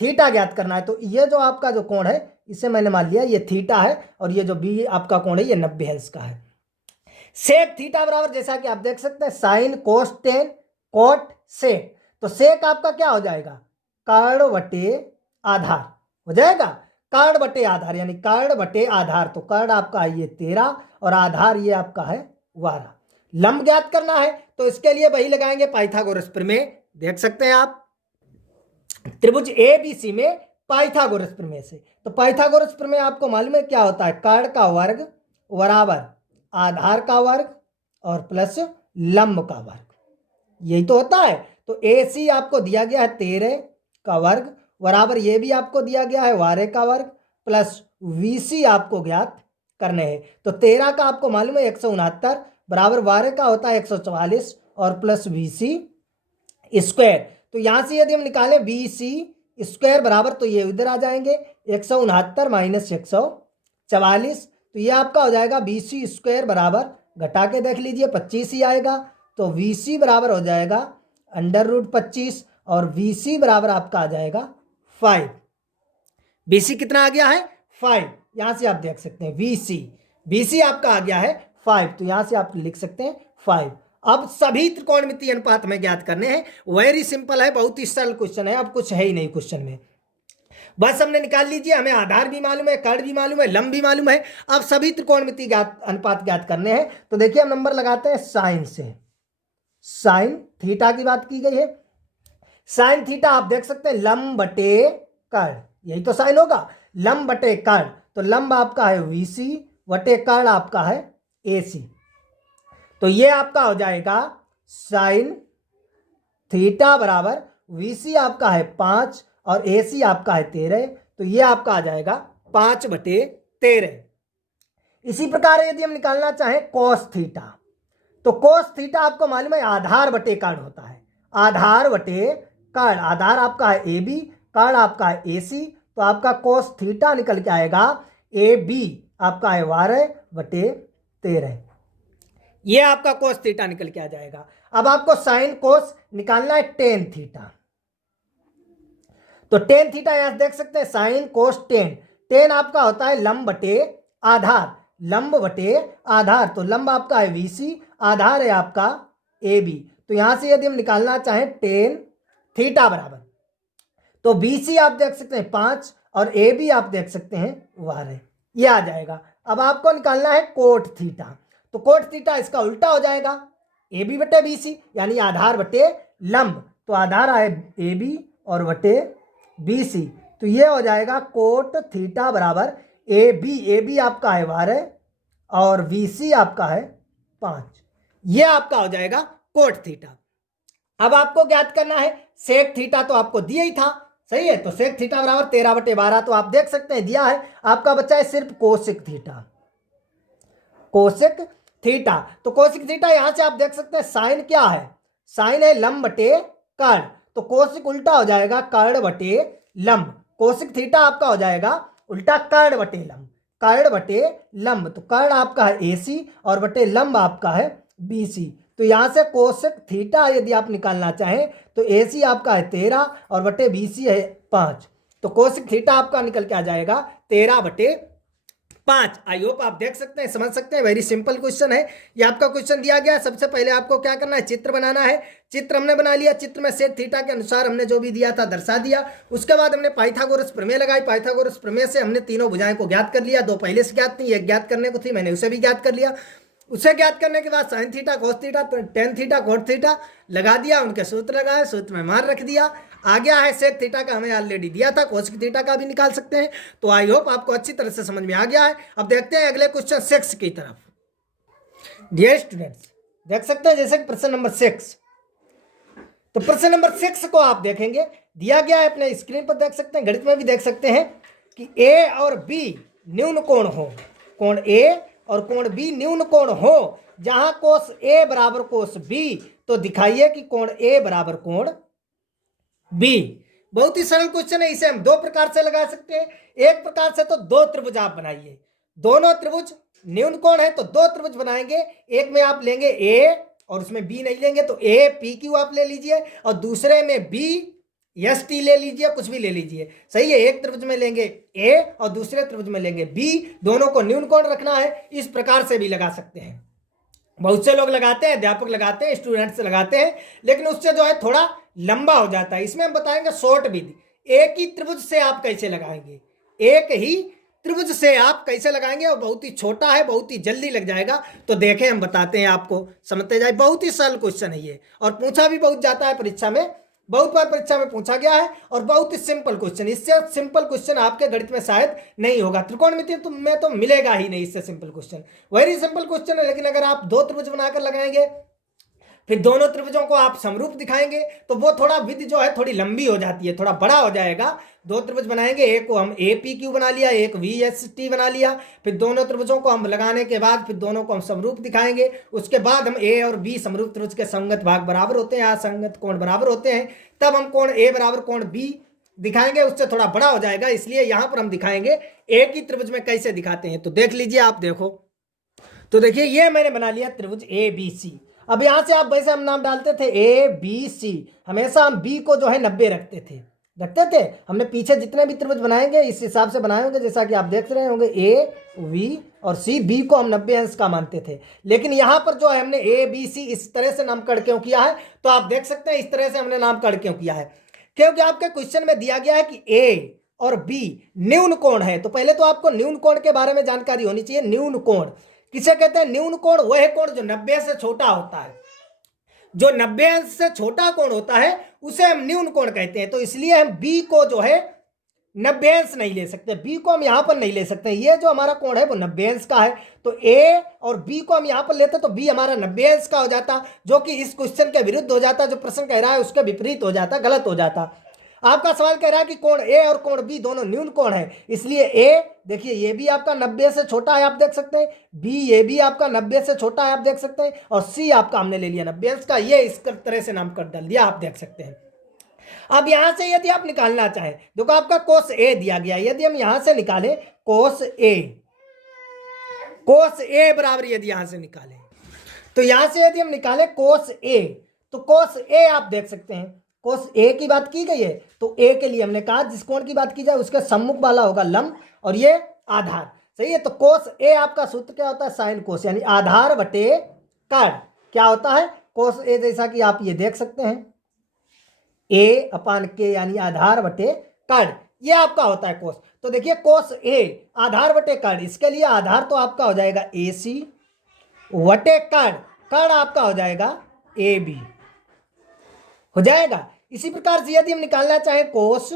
थीटा ज्ञात करना है। तो ये जो आपका जो कोण है इसे मैंने मान लिया ये थीटा है, और ये जो बी आपका कोण है ये 90 है इसका है। सेक थीटा बराबर जैसा कि आप देख सकते हैं sine cos tan cot sec. तो सेक आपका क्या हो जाएगा, कर्ण बटे आधार हो जाएगा, कर्ण बटे आधार यानी कर्ण बटे आधार। तो कर्ण आपका है ये 13 और आधार ये आपका है 12। लंब ज्ञात करना है तो इसके लिए वही लगाएंगे पाइथागोरस प्रमेय। देख सकते हैं आप त्रिभुज ए बी सी में पाइथागोरस प्रमेय से। तो पाइथागोरस प्रमेय आपको मालूम है क्या होता है, कर्ण का वर्ग बराबर आधार का वर्ग और प्लस लंब का वर्ग, यही तो होता है। तो ए सी आपको दिया गया है 13 का वर्ग बराबर ये भी आपको दिया गया है 12 का वर्ग प्लस वी सी आपको ज्ञात करने हैं। तो 13 का आपको मालूम है 169 बराबर 12 का होता है 144 और प्लस वी सी स्क्वायर। तो यहां से यदि हम निकालें वी सी स्क्वायर बराबर तो ये इधर आ जाएंगे 169 माइनस 144, तो ये आपका हो जाएगा बी सी स्क्वायर बराबर घटा के देख लीजिए 25 ही आएगा। तो वी सी बराबर हो जाएगा √25 और वी सी बराबर आपका आ जाएगा 5। बी सी कितना आ गया है 5, यहां से आप देख सकते हैं बी सी आपका आ गया है 5, तो यहां से आप लिख सकते हैं 5। अब सभी त्रिकोणमितीय अनुपात में ज्ञात करने हैं। वेरी सिंपल है, बहुत ही सरल क्वेश्चन है, अब कुछ है ही नहीं क्वेश्चन में। बस हमने निकाल लीजिए, हमें आधार भी मालूम है, कर्ण भी मालूम है, लंब भी मालूम है। अब सभी त्रिकोणमितीय ज्ञात अनुपात ज्ञात करने हैं। तो देखिए हम नंबर लगाते हैं साइन से। साइन थीटा की बात की गई है, साइन थीटा आप देख सकते हैं लंब बटे कर्ण, यही तो साइन होगा, लंब बटे कर्ण। तो लंब आपका है VC बटे कर्ण आपका है AC। तो ये आपका हो जाएगा साइन थीटा बराबर VC आपका है 5 और AC आपका है 13, तो ये आपका आ जाएगा 5/13। इसी प्रकार यदि हम निकालना चाहें कोस थीटा, तो कोस थीटा आपको मालूम है आधार बटे कर्ण होता है, आधार बटे कर्ण। आधार आपका है AB, कर्ण आपका है AC, तो आपका कोस थीटा निकल के आएगा AB आपका है 12/13। ये आपका कोस थीटा निकल के आ जाएगा। अब आपको साइन कोस निकालना है टेन थीटा, तो टेन थीटा यहां देख सकते हैं साइन कोस टेन। टेन आपका होता है लंब बटे आधार, लंब बटे आधार। तो लंब आपका है VC, आधार है आपका AB। तो यहां से यदि हम निकालना चाहें टेन थीटा बराबर, तो BC आप देख सकते हैं 5 और AB आप देख सकते हैं 12, ये आ जाएगा। अब आपको निकालना है कोट थीटा, तो कोट थीटा इसका उल्टा हो जाएगा AB बटे BC यानी आधार बटे लंब। तो आधार आए AB और बटे BC, तो ये हो जाएगा कोट थीटा बराबर AB आपका है 12 और BC आपका है 5, ये आपका हो जाएगा कोट थीटा। अब आपको ज्ञात करना है सेक थीटा, तो आपको दिया ही था, सही है। तो सेक थीटा बराबर 13/12, तो आप देख सकते हैं दिया है। आपका बच्चा है सिर्फ कोसेक थीटा, कोसेक थीटा। तो कोसेक थीटा यहां से आप देख सकते हैं साइन क्या है, साइन है लंब बटे कर्ण, तो कोसेक उल्टा हो जाएगा कर्ण बटे लंब। कोसेक थीटा आपका हो जाएगा उल्टा कर्ण बटे लंब, कर्ण बटे लंब। तो कर्ण आपका है AC और बटे लंब आपका है BC। तो यहां से कोसेक थीटा यदि आप निकालना चाहें तो AC आपका है 13 और बटे BC है 5, तो कोसेक थीटा आपका निकल के आ जाएगा 13/5। आई होप आप देख सकते हैं, समझ सकते हैं, वेरी सिंपल क्वेश्चन है। ये आपका क्वेश्चन दिया गया, सबसे पहले आपको क्या करना है, चित्र बनाना है। चित्र हमने बना लिया, चित्र में सेक थीटा के अनुसार हमने जो भी दिया था दर्शा दिया। उसके बाद हमने पाइथागोरस प्रमेय लगाई, पाइथागोरस प्रमेय से हमने तीनों भुजाएं को ज्ञात कर लिया। दो पहले से ज्ञात थी, एक ज्ञात करने को थी, मैंने उसे भी ज्ञात कर लिया। उसे ज्ञात करने के बाद sine theta cos theta tan theta cot theta लगा दिया, उनके सूत्र लगाए, सूत्र में मान रख दिया। आ गया है सेक थीटा का, हमें ऑलरेडी दिया था, कोसेक थीटा का भी निकाल सकते हैं। तो आई होप आपको अच्छी तरह से समझ में आ गया है। अब देखते हैं अगले क्वेश्चन 6 की तरफ। डियर स्टूडेंट्स देख सकते हैं जैसे प्रश्न नंबर 6, तो प्रश्न नंबर 6 को आप देखेंगे, दिया गया है अपने स्क्रीन पर देख सकते हैं, गणित में भी देख सकते हैं कि A और B न्यून कोण हो, कोण A और कोण B न्यून कोण हो, जहां कोस A बराबर कोस B, तो दिखाइए कि कोण A बराबर कोण B। बहुत ही सरल क्वेश्चन है, इसे हम दो प्रकार से लगा सकते हैं। एक प्रकार से तो दो त्रिभुज आप बनाइए, दोनों त्रिभुज न्यून कोण है तो दो त्रिभुज बनाएंगे। एक में आप लेंगे A और उसमें B नहीं लेंगे, तो APQ आप ले लीजिए, और दूसरे में B एस टी ले लीजिए, कुछ भी ले लीजिए, सही है। एक त्रिभुज में लेंगे ए और दूसरे त्रिभुज में लेंगे बी, दोनों को न्यून कोण रखना है, इस प्रकार से भी लगा सकते हैं। बहुत से लोग लगाते हैं, अध्यापक लगाते हैं, स्टूडेंट्स लगाते हैं, लेकिन उससे जो है थोड़ा लंबा हो जाता है। इसमें हम बताएंगे शॉर्ट विधि, एक ही त्रिभुज से आप कैसे लगाएंगे, एक ही त्रिभुज से आप कैसे लगाएंगे, और बहुत ही छोटा है, बहुत ही जल्दी लग जाएगा। तो देखें, हम बताते हैं आपको, समझते जाए। बहुत ही सरल क्वेश्चन है ये, और पूछा भी बहुत जाता है परीक्षा में, बहुत बार परीक्षा में पूछा गया है, और बहुत ही सिंपल क्वेश्चन। इससे सिंपल क्वेश्चन आपके गणित में शायद नहीं होगा, त्रिकोणमिति में तो मिलेगा ही नहीं इससे simple question. Very simple question है, लेकिन अगर आप दो त्रिभुज बनाकर लगाएंगे, फिर दोनों त्रिभुजों को आप समरूप दिखाएंगे, तो वो थोड़ा विधि जो है थोड़ी लंबी हो जाती है, थोड़ा बड़ा हो जाएगा। दो त्रिभुज बनाएंगे, एक को हम ए पी क्यू बना लिया, एक वी एस टी बना लिया, फिर दोनों त्रिभुजों को हम लगाने के बाद फिर दोनों को हम समरूप दिखाएंगे। उसके बाद हम ए और बी समरूप त्रिभुज के संगत भाग बराबर होते हैं, असंगत कोण बराबर होते हैं, तब हम कोण ए बराबर कोण बी दिखाएंगे। उससे थोड़ा बड़ा हो जाएगा, इसलिए यहां पर हम दिखाएंगे एक ही त्रिभुज में कैसे दिखाते हैं। तो देख लीजिए, आप देखो, तो देखिए ये मैंने बना लिया त्रिभुज ए बी सी। अब यहां से आप वैसे हम नाम डालते थे ए बी सी, हमेशा हम बी को जो है 90 रखते थे। हमने पीछे जितने भी त्रिभुज बनाएंगे इस हिसाब से बनाए होंगे, जैसा कि आप देख रहे होंगे ए वी और सी, बी को हम 90 अंश का मानते थे। लेकिन यहां पर जो है हमने ए बी सी इस तरह से नामकरण क्यों किया है, तो आप देख सकते हैं इस तरह से हमने नामकरण क्यों किया है, क्योंकि आपके क्वेश्चन में दिया गया है कि ए और बी न्यून कोण है। तो पहले तो आपको न्यून कोण के बारे में जानकारी होनी चाहिए। न्यून कोण किसे कहते हैं? न्यून कोण वह कोण जो 90 से छोटा होता है, जो 90 अंश से छोटा कोण होता है उसे हम न्यून कोण कहते हैं। तो इसलिए हम बी को जो है 90 अंश नहीं ले सकते, बी को हम यहां पर नहीं ले सकते। ये जो हमारा कोण है वो 90 अंश का है, तो ए और बी को हम यहां पर लेते तो बी हमारा 90 अंश का हो जाता, जो कि इस क्वेश्चन के विरुद्ध हो जाता, जो प्रश्न कह रहा है उसके विपरीत हो जाता, गलत हो जाता। आपका सवाल कह रहा है कि कोण ए और कोण बी दोनों न्यून कोण है, इसलिए ए देखिए ये भी आपका 90 से छोटा है, आप देख सकते हैं, बी ये भी आपका 90 से छोटा है, आप देख सकते हैं, और सी आपका हमने ले लिया 90 अंश का। ये इस तरह से नाम कर डाल दिया, आप देख सकते हैं। अब यहां से यदि आप निकालना चाहें, देखो आपका कोस ए दिया गया, यदि हम यहां से निकालें कोस ए बराबर यदि यहां से निकालें, तो यहां से यदि हम निकालें कोस ए, तो कोस ए आप देख सकते हैं, कोस ए की बात की गई है, तो ए के लिए हमने कहा जिस कोण की बात की जाए उसके सम्मुख वाला होगा लंब और ये आधार, सही है। तो कोस ए आपका सूत्र क्या होता है? साइन कोस, यानी आधार बटे कर्ण क्या होता है? कोस ए, जैसा कि आप ये देख सकते हैं, ए अपान के यानी आधार बटे कर्ण, ये आपका होता है कोस। तो देखिए कोस ए आधार बटे कर्ण, इसके लिए आधार तो आपका हो जाएगा ए सी वटे कर्ण, कर्ण आपका हो जाएगा ए बी, हो जाएगा। इसी प्रकार से यदि हम निकालना चाहें कोस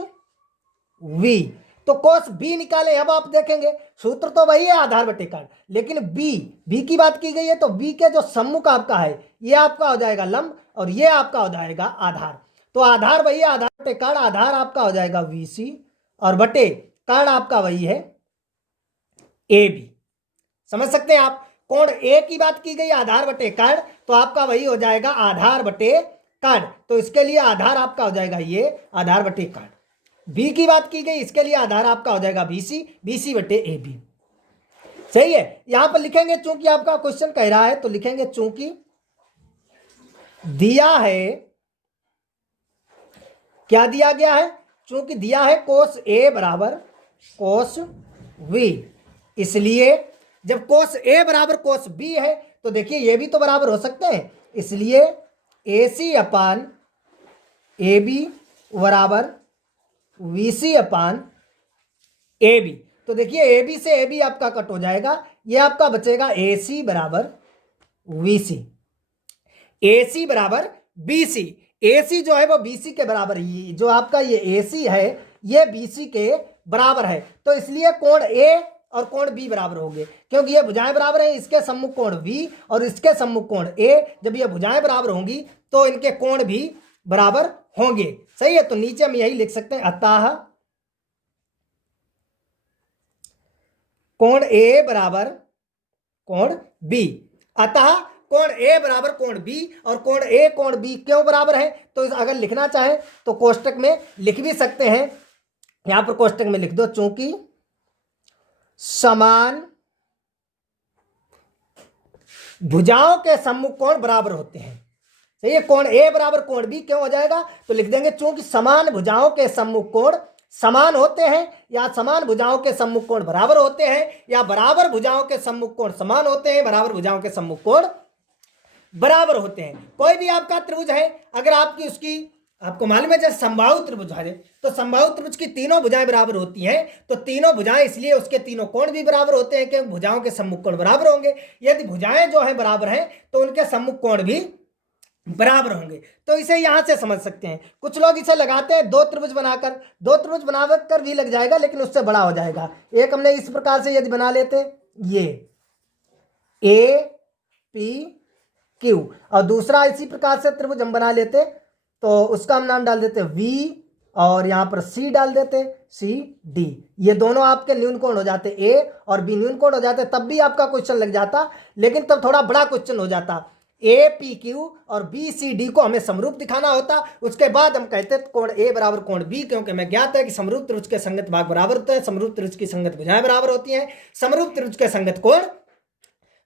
वी, तो कोस बी निकाले। अब आप देखेंगे सूत्र तो वही है आधार बटे कर्ण, लेकिन बी की बात की गई है, तो बी के जो सम्मुख आपका है ये आपका हो जाएगा लंब और ये आपका हो जाएगा आधार। तो आधार वही है आधार बटे कर्ण, आधार आपका हो जाएगा वी सी और बटे कर्ण आपका वही है ए बी। समझ सकते हैं आप? कोण ए की बात की गई आधार बटे कर्ण, तो आपका वही हो जाएगा आधार बटे कर्ण, तो इसके लिए आधार आपका हो जाएगा ये आधार बटे कर्ण। बी की बात की गई, इसके लिए आधार आपका हो जाएगा बीसी बटे ए बी, सही है। यहां पर लिखेंगे चूंकि आपका क्वेश्चन कह रहा है, तो लिखेंगे चूंकि दिया है, क्या दिया गया है? चूंकि दिया है कोस ए बराबर कोस वी, इसलिए जब कोस ए बराबर कोस बी है, तो देखिए ये भी तो बराबर हो सकते हैं, इसलिए A C upon A B बराबर B C upon A B. तो देखिए ए बी से ए बी आपका कट हो जाएगा, ये आपका बचेगा ए सी बराबर वी सी, ए सी बराबर बी सी। ए सी जो है वो बी सी के बराबर, ही जो आपका ये ए सी है ये बी सी के बराबर है, तो इसलिए कोण ए और कोण बी बराबर होंगे, क्योंकि ये भुजाएं बराबर हैं। इसके सम्मुख कोण बी और इसके सम्मुख कोण ए, जब ये भुजाएं बराबर होंगी तो इनके कोण भी बराबर होंगे, सही है। तो नीचे हम यही लिख सकते हैं, अतः कोण ए बराबर कोण बी, अतः कोण ए बराबर कोण बी, और कोण ए कोण बी क्यों बराबर है? तो अगर लिखना चाहें तो कोष्टक में लिख भी सकते हैं, यहां पर कोष्टक में लिख दो, चूंकि समान भुजाओं के सम्मुख कोण बराबर होते हैं, सही है। कोण ए बराबर कोण बी क्यों हो जाएगा, तो लिख देंगे चूंकि समान भुजाओं के सम्मुख कोण समान होते हैं, या समान भुजाओं के सम्मुख कोण बराबर होते हैं, या बराबर भुजाओं के सम्मुख कोण समान होते हैं, बराबर भुजाओं के सम्मुख कोण बराबर होते हैं। कोई भी आपका त्रिभुज है, अगर आपकी उसकी आपको मालूम है जैसे समबाहु त्रिभुज है, तो समबाहु त्रिभुज की तीनों भुजाएं बराबर होती हैं, तो तीनों भुजाएं इसलिए उसके तीनों कोण भी बराबर होते हैं क्योंकि भुजाओं के सम्मुख कोण बराबर होंगे। यदि भुजाएं जो है बराबर हैं तो उनके सम्मुख कोण भी बराबर होंगे। तो इसे यहां से समझ सकते हैं। कुछ लोग इसे लगाते हैं दो त्रिभुज बनाकर भी लग जाएगा, लेकिन उससे बड़ा हो जाएगा। एक हमने इस प्रकार से यदि बना लेते, ये ए पी क्यू, और दूसरा इसी प्रकार से त्रिभुज हम बना लेते, तो उसका हम नाम डाल देते वी, और यहां पर सी डाल देते सी डी। ये दोनों आपके न्यून कोण हो जाते, ए और बी न्यून कोण हो जाते, तब भी आपका क्वेश्चन लग जाता, लेकिन तब थोड़ा बड़ा क्वेश्चन हो जाता। ए पी क्यू और बी सी डी को हमें समरूप दिखाना होता, उसके बाद हम कहते कोण ए बराबर कोण बी, क्योंकि हमें ज्ञात है कि समरूप त्रिभुज के संगत भाग बराबर होते हैं, समरूप त्रिभुज की संगत भुजाएं बराबर होती हैं, समरूप त्रिभुज के संगत कोण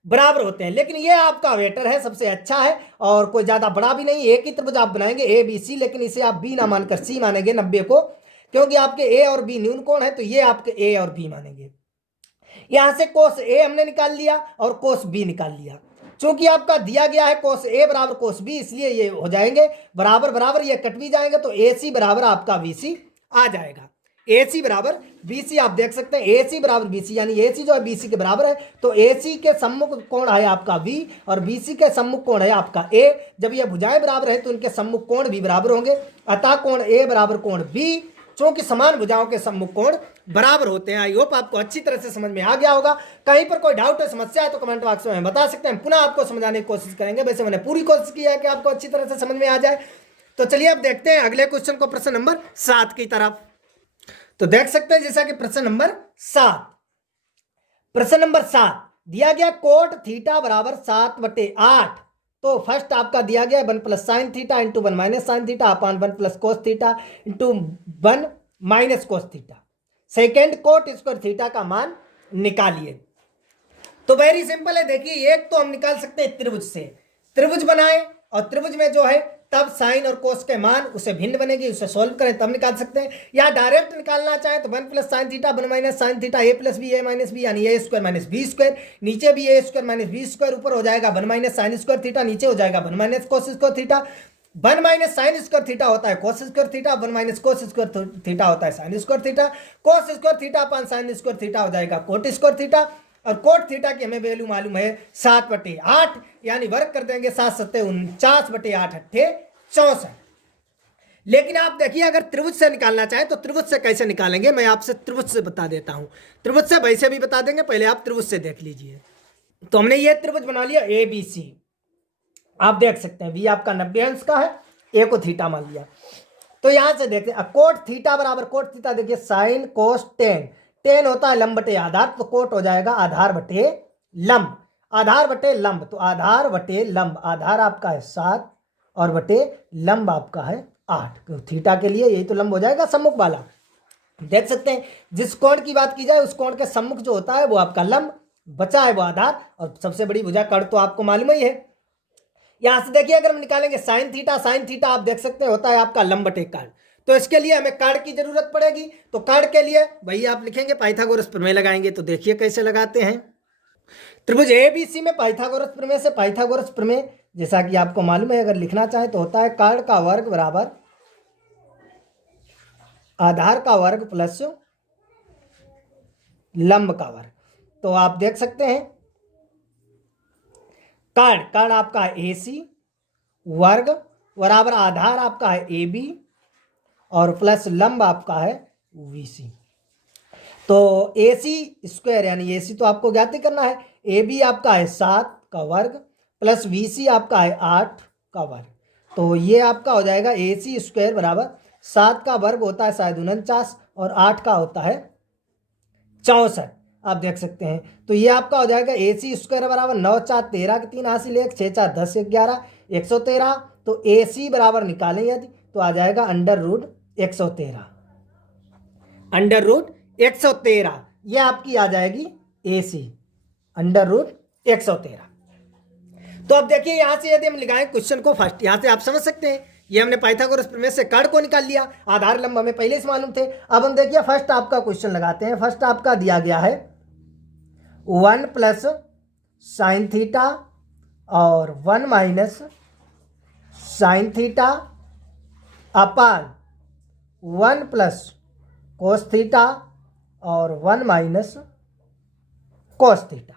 बराबर होते हैं। लेकिन ये आपका वेटर है, सबसे अच्छा है और कोई ज्यादा बड़ा भी नहीं। एक ही त्रिभुज आप बनाएंगे ए बी सी, लेकिन इसे आप बी ना मानकर सी मानेंगे 90 को, क्योंकि आपके ए और बी न्यून कोण है, तो ये आपके ए और बी मानेंगे। यहां से कोस ए हमने निकाल लिया और कोस बी निकाल लिया। चूंकि आपका दिया गया है कोस ए बराबर कोस बी, इसलिए ये हो जाएंगे बराबर बराबर, ये कट भी जाएंगे, तो ए सी बराबर आपका बी सी आ जाएगा। ए सी बराबर बी सी आप देख सकते हैं, ए सी बराबर बी सी, यानी ए सी जो है बी सी के बराबर है, तो ए सी के सम्मुख कोण है आपका बी और बी सी के सम्मुख कोण है आपका ए। जब ये भुजाएं बराबर है तो इनके सम्मुख कोण भी बराबर होंगे, अतः कोण ए बराबर कोण बी, चूंकि समान भुजाओं के सम्मुख कोण बराबर होते हैं। आई होप आपको अच्छी तरह से समझ में आ गया होगा। कहीं पर कोई डाउट है, समस्या है तो कमेंट बॉक्स में बता सकते हैं, पुनः आपको समझाने की कोशिश करेंगे। वैसे मैंने पूरी कोशिश की है कि आपको अच्छी तरह से समझ में आ जाए। तो चलिए अब देखते हैं अगले क्वेश्चन को, प्रश्न नंबर 7 की तरफ। तो देख सकते हैं जैसा कि प्रश्न नंबर 7, प्रश्न नंबर 7 दिया गया कोट थीटा बराबर 7/8। तो फर्स्ट आपका दिया गया 1 plus sine theta into 1 minus sine theta upon 1 plus cos theta into 1 minus cos theta. Second coat square theta का मान निकालिए। तो वेरी सिंपल है, देखिए एक तो हम निकाल सकते हैं त्रिभुज से, त्रिभुज बनाए और त्रिभुज में जो है तब साइन और कोस के मान उसे भिन्न बनेगी, उसे सॉल्व करें तब निकाल सकते हैं। या डायरेक्ट निकालना चाहे तो 1 plus sine theta 1 minus sine theta A plus B A minus B, यानी A square minus B square, नीचे भी A square minus B square, ऊपर हो जाएगा 1 माइनस साइन स्क्वायर थीटा, नीचे हो जाएगा 1 minus cos square theta. 1 minus sign square theta होता है कोस square theta, 1 minus cos square theta होता है साइन स्क्वायर थीटा, कोस square theta upon sign square theta हो जाएगा कोट स्क्वायर थीटा, और कोट थीटा की हमें वैल्यू मालूम है 7/8, यानी वर्ग कर देंगे 7 7 49/8 8 64। लेकिन आप देखिए अगर त्रिभुज से निकालना चाहे तो त्रिभुज से कैसे निकालेंगे, मैं आपसे त्रिभुज से बता देता हूं। त्रिभुज से वैसे भी बता देंगे, पहले आप त्रिभुज से देख लीजिए। तो हमने ये त्रिभुज बना लिया ए बी सी, आप देख सकते हैं बी आपका 90 अंश का है, ए को थीटा मान लिया। तो यहां से देखते हैं कोट थीटा बराबर कोट थीटा, देखिए साइन कोस टेन, टेन होता है लंब बटे आधार, तो कोट हो जाएगा आधार बटे लंब, आधार बटे लंब, तो आधार बटे लंब, आधार आपका है 7 और बटे लंब आपका है 8, तो थीटा के लिए यही तो लंब हो जाएगा सम्मुख वाला। देख सकते हैं जिस कोण की बात की जाए उस कोण के सम्मुख जो होता है वो आपका लंब, बचा है वो आधार, और सबसे बड़ी भुजा कर्ण तो आपको मालूम ही है। यहां से देखिए अगर हम निकालेंगे साइन थीटा आप देख सकते हैं होता है आपका लंब बटे कर्ण, तो इसके लिए हमें कर्ण की जरूरत पड़ेगी। तो कर्ण के लिए वही आप लिखेंगे पाइथागोरस प्रमेय लगाएंगे। तो देखिए कैसे लगाते हैं। त्रिभुज एबीसी में पाइथागोरस प्रमेय से, पाइथागोरस प्रमेय जैसा कि आपको मालूम है अगर लिखना चाहे तो होता है कर्ण का वर्ग बराबर आधार का वर्ग प्लस लंब का वर्ग। तो आप देख सकते हैं कर्ण आपका है ए सी वर्ग बराबर आधार आपका है ए बी और प्लस लंब आपका है वी सी। तो ए सी स्क्वायर यानी ए सी तो आपको ज्ञात ही करना है, ए बी आपका है 7 का वर्ग प्लस वी सी आपका है 8 का वर्ग। तो ये आपका हो जाएगा ए सी स्क्वायर बराबर 7 का वर्ग होता है शायद 49 और 8 का होता है 64, आप देख सकते हैं। तो ये आपका हो जाएगा ए सी स्क्वायर बराबर 9 4 13 के 3 हासिल 1 6 4 10 11 113। तो ए सी बराबर निकालें यदि तो आ जाएगा √113, √113 ये आपकी आ जाएगी ए सी √113। तो अब देखिए यहाँ से यदि हम लगाएं क्वेश्चन को फर्स्ट, यहाँ से आप समझ सकते हैं ये हमने पाइथागोरस प्रमेय से कर्ण को निकाल लिया, आधार लंब हमें पहले से मालूम थे। अब हम देखिए फर्स्ट आपका क्वेश्चन लगाते हैं। फर्स्ट आपका दिया गया है 1 प्लस साइन थीटा और 1 minus sine theta upon 1 plus cos theta और 1 माइनस कोस थीटा।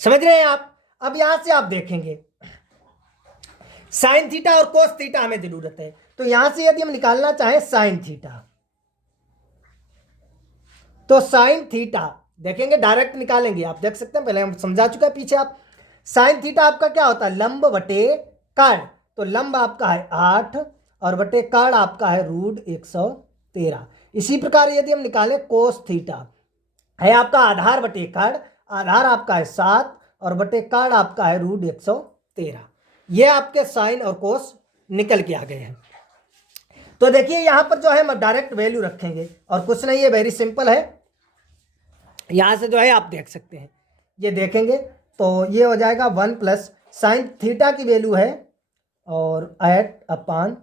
समझ रहे हैं आप? अब यहां से आप देखेंगे साइन थीटा और कोस थीटा हमें जरूरत है, तो यहां से यदि हम निकालना चाहें साइन थीटा, तो साइन थीटा देखेंगे डायरेक्ट निकालेंगे, आप देख सकते हैं, पहले हम समझा चुका है पीछे आप। साइन थीटा आपका क्या होता है? लंब बटे कर्ण, तो लंब आपका है 8 और बटे कर्ण आपका है √113। इसी प्रकार यदि हम निकालें कोस थीटा, है आपका आधार बटे कर्ण, आधार आपका है 7 और बटे कर्ण आपका है √113। ये आपके साइन और कोस निकल के आ गए हैं। तो देखिए यहां पर जो है हम डायरेक्ट वैल्यू रखेंगे और कुछ नहीं, ये वेरी सिंपल है। यहां से जो है आप देख सकते हैं, ये देखेंगे तो ये हो जाएगा 1 प्लस साइन थीटा की वैल्यू है और 8 अपान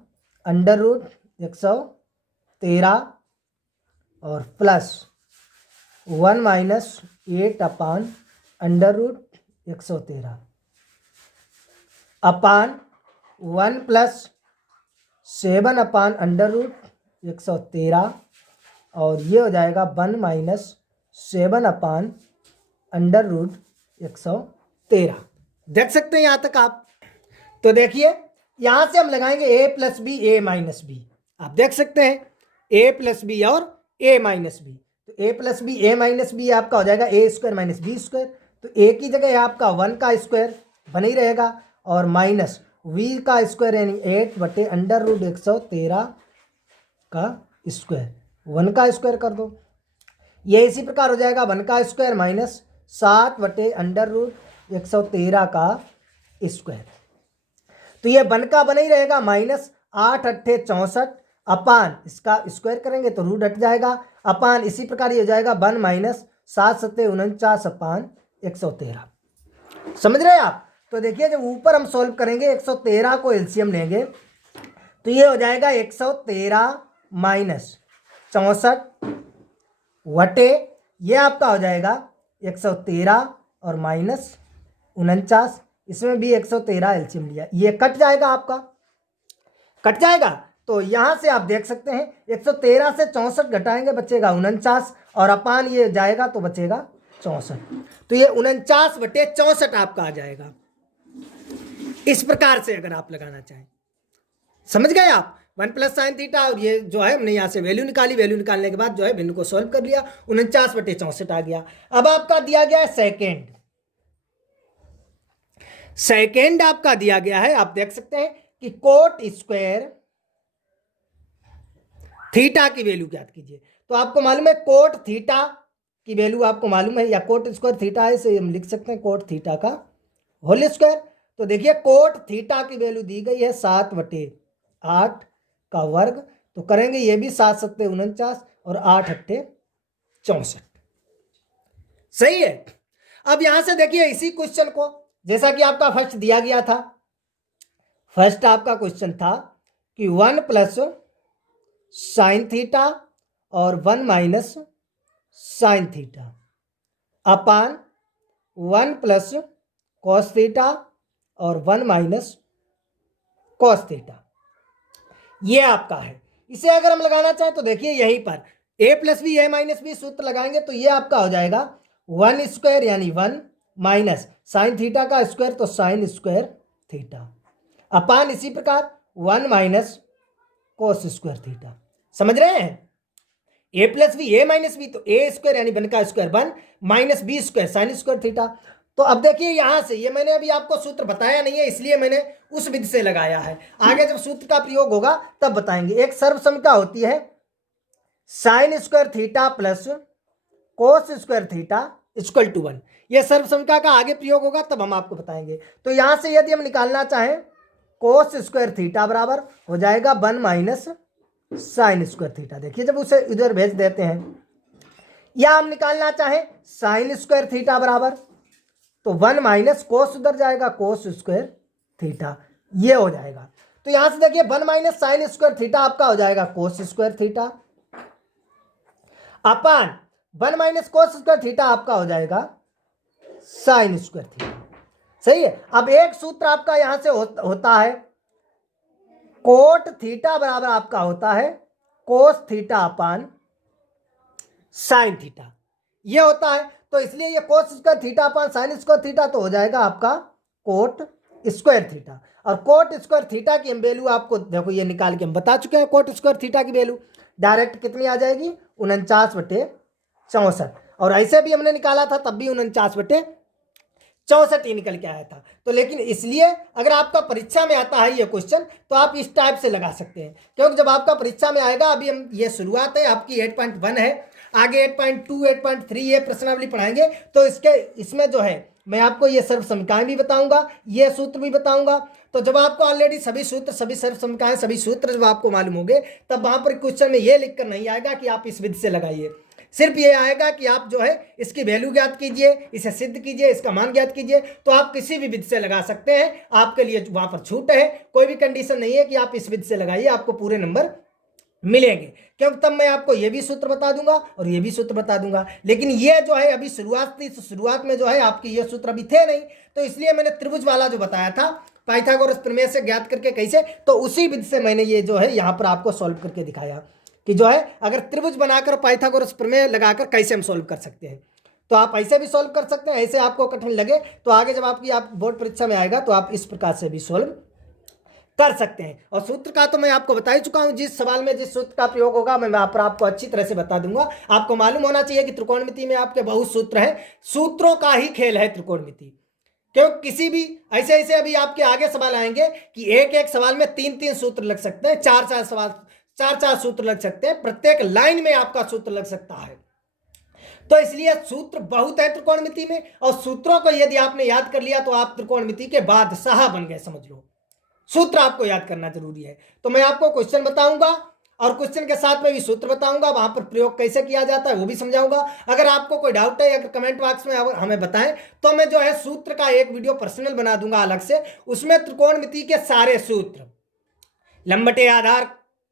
√113 और प्लस 1 माइनस 8 अपान √113 अपान 1 प्लस 7 अपान √113 और ये हो जाएगा 1 माइनस 7 अपान √113। देख सकते हैं यहाँ तक आप? तो देखिए यहाँ से हम लगाएंगे a plus B a minus B, आप देख सकते हैं a प्लस बी और a माइनस बी। तो a plus B a minus B आपका हो जाएगा a square minus B square, तो a की जगह आपका 1 का स्क्वायर बना ही रहेगा और माइनस v का स्क्वायर यानी 8 बटे √113 का स्क्वायर, 1 का स्क्वायर कर दो। ये इसी प्रकार हो जाएगा 1 का स्क्वायर माइनस 7 बटे √113 का स्क्वायर। तो ये 1 का बना ही रहेगा माइनस 8 अट्ठे 64 अपान इसका स्क्वायर करेंगे तो रूट हट जाएगा, अपान इसी प्रकार ये हो जाएगा 1 माइनस 7 सत्ते 49 अपान 113। समझ रहे हैं आप? तो देखिए जब ऊपर हम सॉल्व करेंगे 113 को एलसीएम लेंगे तो ये हो जाएगा 113 माइनस 64 वटे ये आपका हो जाएगा 113 और माइनस 49, इसमें भी 113 एलसीएम लिया, ये कट जाएगा, आपका कट जाएगा। तो यहां से आप देख सकते हैं 113 से 64 घटाएंगे बचेगा 49 और अपान ये जाएगा तो बचेगा 64, तो ये 49 बटे 64 आपका आ जाएगा। इस प्रकार से अगर आप लगाना चाहें, समझ गए आप? 1 प्लस साइन थीटा और ये जो है हमने यहाँ से वैल्यू निकाली, वैल्यू निकालने के बाद जो है भिन्न को सॉल्व कर लिया, 49 बटे 64 आ गया। अब आपका दिया गया है सेकेंड, सेकेंड आपका दिया गया है, आप देख सकते हैं कि कोट स्क्वायर थीटा की वैल्यू ज्ञात कीजिए। तो आपको मालूम है कोट थीटा की वैल्यू आपको मालूम है, या कोट स्क्वायर थीटा है, इसे हम लिख सकते हैं कोट थीटा का होल स्क्वायर। तो देखिए कोट थीटा की वैल्यू दी गई है 7 बटे 8 का वर्ग, तो करेंगे ये भी 7 सत्ते 49 और 8 अट्ठे 64, सही है। अब यहां से देखिए इसी क्वेश्चन को, जैसा कि आपका फर्स्ट दिया गया था, फर्स्ट आपका क्वेश्चन था कि 1 प्लस साइन थीटा और 1 minus sine theta upon 1 plus cos theta और 1 माइनस कॉस थीटा, ये आपका है। इसे अगर हम लगाना चाहें तो देखिए यहीं पर a plus B a minus B सूत्र लगाएंगे तो ये आपका हो जाएगा 1 स्क्वायर यानी 1 माइनस साइन थीटा का स्क्वायर तो साइन स्क्वायर थीटा अपान इसी प्रकार 1 माइनस कोस स्क्वायर थीटा। समझ रहे हैं? a plus B a minus B, तो a स्क्वायर यानी 1 का square 1 minus B square sine square theta. तो अब देखिए यहां से, ये मैंने अभी आपको सूत्र बताया नहीं है इसलिए मैंने उस विधि से लगाया है, आगे जब सूत्र का प्रयोग होगा तब बताएंगे। एक सर्वसमिका होती है sine square theta plus cos square theta equal to 1, यह सर्वसमिका का आगे प्रयोग होगा तब हम आपको बताएंगे। तो यहां से यदि हम निकालना चाहें कोस स्क्वायर थीटा बराबर हो जाएगा 1 माइनस साइन स्क्वायर थीटा। देखिए जब उसे इधर भेज देते हैं, या हम निकालना चाहें साइन स्क्वायर थीटा बराबर तो 1 माइनस कोस उधर जाएगा, कोस स्क्वायर थीटा, ये हो जाएगा। तो यहां से देखिए 1 माइनस साइन स्क्वायर थीटा आपका हो जाएगा कोस स्क्वायर थीटा, अपान 1 माइनस कोस स्क्वायर थीटा आपका हो जाएगा साइन स्क्वायर थीटा। सही है। अब एक सूत्र आपका यहां से होता है कोट थीटा बराबर आपका होता है कोस थीटा अपान साइन थीटा, ये होता है। तो इसलिए ये कोस square theta upon sign square theta तो हो जाएगा आपका कोट स्क्वायर थीटा। और कोट स्क्वायर थीटा की हम वैल्यू आपको देखो ये निकाल के हम बता चुके हैं। कोट स्क्वायर थीटा की वैल्यू डायरेक्ट कितनी आ जाएगी, 49/64। और ऐसे भी हमने निकाला था तब भी 49/64 ही निकल के आया था। तो लेकिन इसलिए अगर आपका परीक्षा में आता है ये क्वेश्चन तो आप इस टाइप से लगा सकते हैं, क्योंकि जब आपका परीक्षा में आएगा, अभी हम ये शुरुआत है आपकी 8.1 है, आगे 8.2 8.3 ये प्रश्नावली पढ़ाएंगे। तो इसमें जो है मैं आपको ये सर्व समीकरण भी बताऊंगा, ये सूत्र भी बताऊंगा। तो जब आपको ऑलरेडी सभी सूत्र, सभी सर्व समीकरण, सभी सूत्र जब आपको मालूम होंगे, तब वहां पर क्वेश्चन में ये लिखकर नहीं आएगा कि आप इस विधि से लगाइए। सिर्फ ये आएगा कि आप जो है इसकी वैल्यू ज्ञात कीजिए, इसे सिद्ध कीजिए, इसका मान ज्ञात कीजिए। तो आप किसी भी विधि से लगा सकते हैं, आपके लिए वहां पर छूट है, कोई भी कंडीशन नहीं है कि आप इस विधि से लगाइए आपको पूरे नंबर मिलेंगे, क्योंकि तब मैं आपको ये भी सूत्र बता दूंगा और ये भी सूत्र बता दूंगा। लेकिन ये जो है अभी शुरुआत थी, तो शुरुआत में जो है आपके ये सूत्र अभी थे नहीं, तो इसलिए मैंने त्रिभुज वाला जो बताया था पाइथागोरस प्रमेय से ज्ञात करके कैसे, तो उसी विधि से मैंने ये जो है यहाँ पर आपको सॉल्व करके दिखाया कि जो है अगर त्रिभुज बनाकर पाइथागोरस प्रमेय लगाकर कैसे हम सॉल्व कर सकते हैं। तो आप ऐसे भी सॉल्व कर सकते हैं, ऐसे आपको कठिन लगे तो आगे जब आप बोर्ड परीक्षा में आएगा तो आप इस प्रकार से भी सॉल्व कर सकते हैं। और सूत्र का तो मैं आपको बता ही चुका हूं, जिस सवाल में जिस सूत्र का प्रयोग होगा मैं आपको अच्छी तरह से बता दूंगा। आपको मालूम होना चाहिए कि त्रिकोणमिति में आपके बहुत सूत्र हैं, सूत्रों का ही खेल है त्रिकोणमिति। क्यों किसी भी ऐसे अभी आपके आगे सवाल आएंगे कि एक एक सवाल में 3-3 सूत्र लग सकते हैं, 4-4 सवाल 4-4 सूत्र लग सकते हैं, प्रत्येक लाइन में आपका सूत्र लग सकता है। तो इसलिए सूत्र बहुत है त्रिकोणमिति में, और सूत्रों को यदि आपने याद कर लिया तो आप त्रिकोणमिति के बादशाह बन गए, समझ लो। सूत्र आपको याद करना जरूरी है। तो मैं आपको क्वेश्चन बताऊंगा और क्वेश्चन के साथ में भी सूत्र बताऊंगा, वहां पर प्रयोग कैसे किया जाता है वो भी समझाऊंगा। अगर आपको कोई डाउट है या कमेंट बॉक्स में हमें बताएं तो मैं जो है सूत्र का एक वीडियो पर्सनल बना दूंगा अलग से, उसमें त्रिकोणमिति के सारे सूत्र, लंब बटे आधार,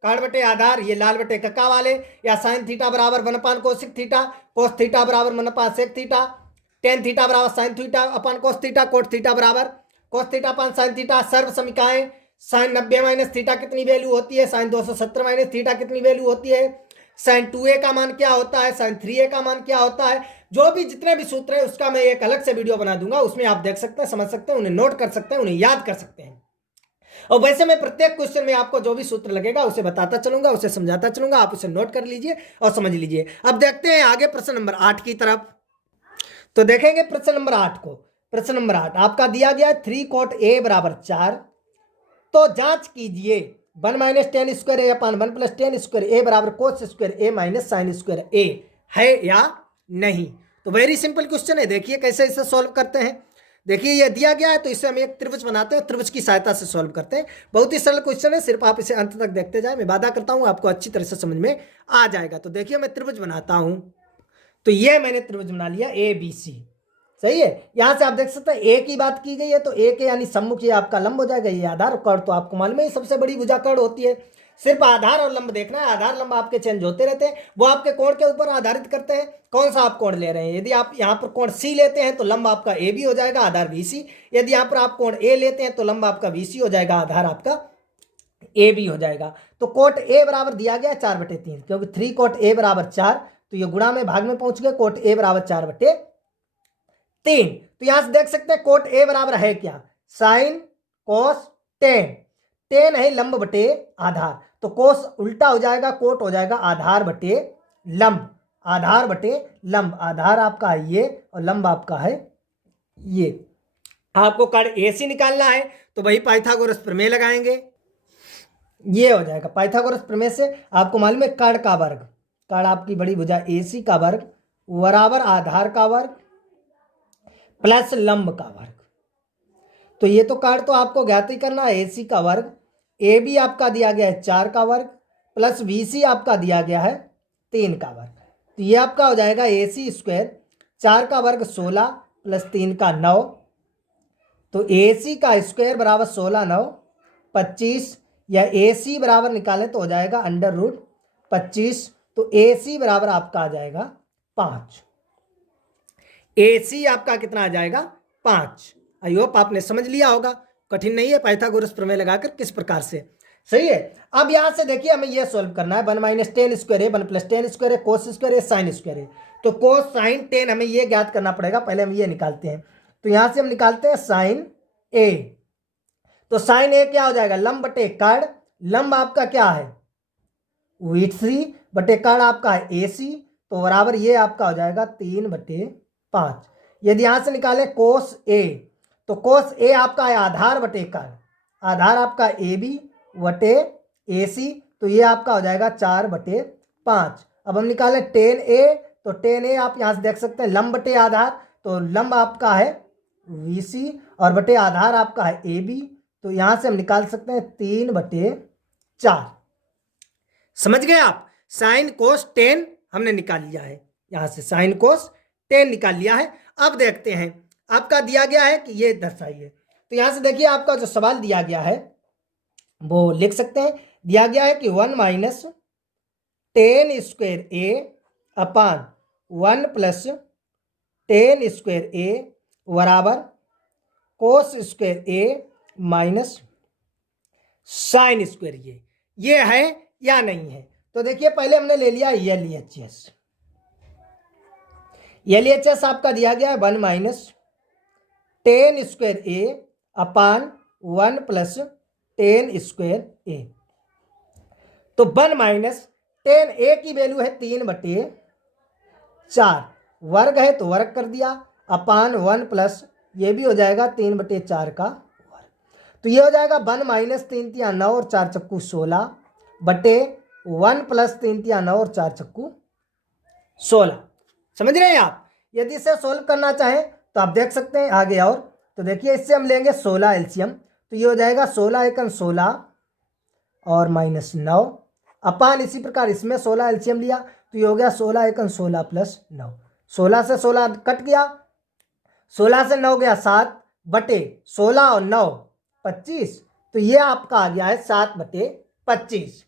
कर्ण बटे आधार, ये लाल बटे कक्का वाले, या साइन थीटा बराबर 1 कोसिक थीटा, कोस थीटा बराबर 1 सेक थीटा, टेन थीटा बराबर sine theta upon cos theta, cot theta बराबर cos theta upon sine theta, सर्व समीकरण, साइन 90 माइनस थीटा कितनी वैल्यू होती है, साइन 270 माइनस थीटा कितनी वैल्यू होती है, साइन 2a का मान क्या होता है, साइन 3a का मान क्या होता है, जो भी जितने भी सूत्र है उसका मैं एक अलग से वीडियो बना दूंगा, उसमें आप देख सकते हैं, समझ सकते हैं, उन्हें नोट कर सकते हैं, उन्हें याद कर सकते हैं। और वैसे मैं प्रत्येक क्वेश्चन में आपको जो भी सूत्र लगेगा उसे बताता चलूंगा, उसे समझाता चलूंगा, आप उसे नोट कर लीजिए और समझ लीजिए। अब देखते हैं आगे प्रश्न नंबर 8 की तरफ। तो देखेंगे प्रश्न नंबर 8 को। प्रश्न नंबर 8 आपका दिया गया 3 cot a बराबर 4। तो जांच कीजिए 1 माइनस टेन स्क्वायर ए अपान 1 प्लस टेन स्क्वायर ए बराबर कोस स्क्वायर ए माइनस साइन स्क्वायर ए है या नहीं। तो वेरी सिंपल क्वेश्चन है, देखिए कैसे इसे सॉल्व करते हैं। देखिए ये दिया गया है तो इससे हम एक त्रिभुज बनाते हैं, त्रिभुज की सहायता से सॉल्व करते हैं। बहुत ही सरल क्वेश्चन है, सिर्फ आप इसे अंत तक देखते जाए, मैं वादा करता हूं आपको अच्छी तरह से समझ में आ जाएगा। तो देखिए मैं त्रिभुज बनाता हूं, तो ये मैंने त्रिभुज बना लिया ABC, सही है। यहां से आप देख सकते हैं ए की बात की गई है, तो ए के यानी सम्मुख ये आपका लंब हो जाएगा, ये आधार। कर्ण तो आपको मालूम है सबसे बड़ी भुजा कर्ण होती है, सिर्फ आधार और लंब देखना है, आधार लंब आपके चेंज होते रहते हैं, वो आपके कोण के ऊपर आधारित करते हैं कौन सा आप कोण ले रहे हैं। यदि आप यहाँ पर कोण C लेते हैं तो लंब आपका AB हो जाएगा, आधार BC। यदि यहाँ पर आप कोण A लेते हैं तो लंब आपका BC हो जाएगा, आधार आपका AB हो जाएगा। तो कोट A बराबर दिया गया 4/3, क्योंकि 3 cot A बराबर 4, तो ये गुणा में भाग में पहुंच गए, कोट A बराबर 4/3। तो यहां से देख सकते हैं कोट A बराबर है क्या, साइन कोस टेन, टेन है लंब बटे आधार, तो कोस उल्टा हो जाएगा, कोट हो जाएगा आधार बटे लंब, आधार बटे लंब। आधार आपका है ये और लंब आपका है ये। आपको कर्ण AC निकालना है तो वही पाइथागोरस प्रमेय लगाएंगे, ये हो जाएगा। पाइथागोरस प्रमेय से आपको मालूम है कर्ण का वर्ग, कर्ण आपकी बड़ी भुजा AC का वर्ग बराबर आधार का वर्ग प्लस लंब का वर्ग। तो ये तो कर्ण तो आपको ज्ञात ही करना है, AC का वर्ग, AB आपका दिया गया है 4 का वर्ग प्लस BC आपका दिया गया है 3 का वर्ग। तो ये आपका हो जाएगा AC स्क्वायर, 4 का वर्ग 16 प्लस 3 का 9, तो AC का स्क्वायर बराबर 16 9 25, या AC बराबर निकालें तो हो जाएगा √25, तो AC बराबर आपका आ जाएगा 5। AC आपका कितना आ जाएगा 5। आई होप आपने समझ लिया होगा, कठिन नहीं है पाइथागोरस प्रमेय लगाकर किस प्रकार से। सही है। अब यहां से देखिए हमें यह सॉल्व करना है, 1 - 10 स्क्वायर है, 1 + 10 स्क्वायर है, कोस स्क्वायर है, साइन स्क्वायर है। तो कोस साइन 10 हमें यह ज्ञात करना पड़ेगा, पहले हम ये निकालते हैं। तो यहां से हम निकालते हैं साइन ए। तो साइन ए क्या हो जाएगा, लंब बटे कर्ण, लंब आपका क्या है √3 बटे कर्ण आपका है AC, तो बराबर ये आपका हो जाएगा 3/5। यदि यहां से निकाले कोस ए, तो कोस ए आपका है आधार बटे कर्ण, आधार आपका AB बटे AC, तो ये आपका हो जाएगा 4/5। अब हम निकालें tan A, तो tan A आप यहां से देख सकते हैं लंब बटे आधार, तो लंब आपका है VC और बटे आधार आपका है AB, तो यहां से हम निकाल सकते हैं 3/4। समझ गए आप, साइन कोस टेन हमने निकाल लिया है, यहां से साइन कोस 10 निकाल लिया है। अब देखते हैं आपका दिया गया है कि ये दर्शाइए, तो यहां से देखिए आपका जो सवाल दिया गया है वो लिख सकते हैं। दिया गया है कि 1 - 10 square A upon 1 + 10 square A बराबर cos square A minus sine square ये है या नहीं है। तो देखिए पहले हमने ले लिया LHS। LHS आपका दिया गया है 1 - 10 square A upon 1 + 10 square A। तो 1 - 10 A की वैल्यू है 3/4, वर्ग है तो वर्ग कर दिया, अपान 1 प्लस ये भी हो जाएगा 3/4 का वर्ग। तो ये हो जाएगा 1 - 3 × 9 और 4 × 16 बटे 1 + 3 × 9 और 4 × 16। समझ रहे हैं आप। यदि इसे सोल्व करना चाहें तो आप देख सकते हैं आगे, और तो देखिए इससे हम लेंगे 16 एलसीएम, तो ये हो जाएगा 16 × 16 और -9 अपान इसी प्रकार इसमें 16 एलसीएम लिया तो ये हो गया 16 × 16 + 9। 16 से 16 कट गया, 16 से 9 गया 7 बटे 16 और 9 25, तो ये आपका आ गया है 7/25।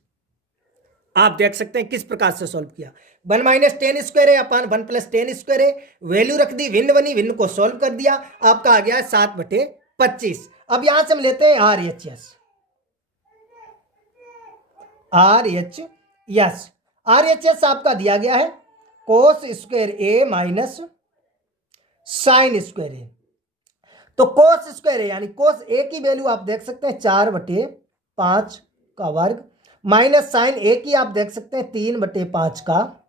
आप देख सकते हैं किस प्रकार से सॉल्व किया। 1 - 10 स्क्वायर है अपान 1 + 10 स्क्वायर है, वैल्यू रख दी, भिन्न बनी, भिन्न को सॉल्व कर दिया, आपका आ गया है 7/25। अब यहां से हम लेते हैं RHS आपका दिया गया है cos square A minus sine square A। तो कोस स्क्वायर A यानी कोस A की वैल्यू आप देख सकते हैं 4/5 का वर्ग, माइनस साइन A की आप देख सकते हैं 3/5 का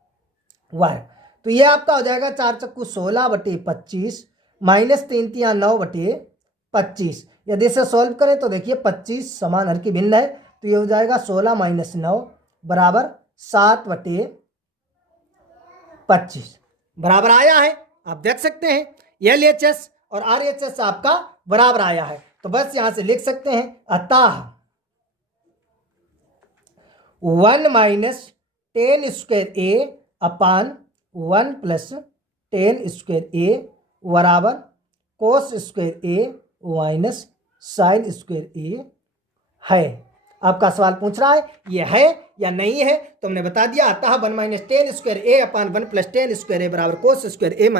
वर्ग। तो ये आपका हो जाएगा 4 × 16/25 माइनस 3 × 9/25। यदि इसे सॉल्व करें तो देखिए 25 समान हर की भिन्न है, तो ये हो जाएगा 16 - 9 बराबर 7/25 बराबर आया है। आप देख सकते हैं LHS और RHS आपका बराबर आया है। तो बस यहां से लिख सकते हैं अतः 1 - 10 square A upon 1 + 10 square A बराबर cos square A minus sine square A है। आपका सवाल पूछ रहा है ये है या नहीं है, तो हमने बता दिया अतः 1 - 10 square A upon 1 + 10 square A बराबर cos square A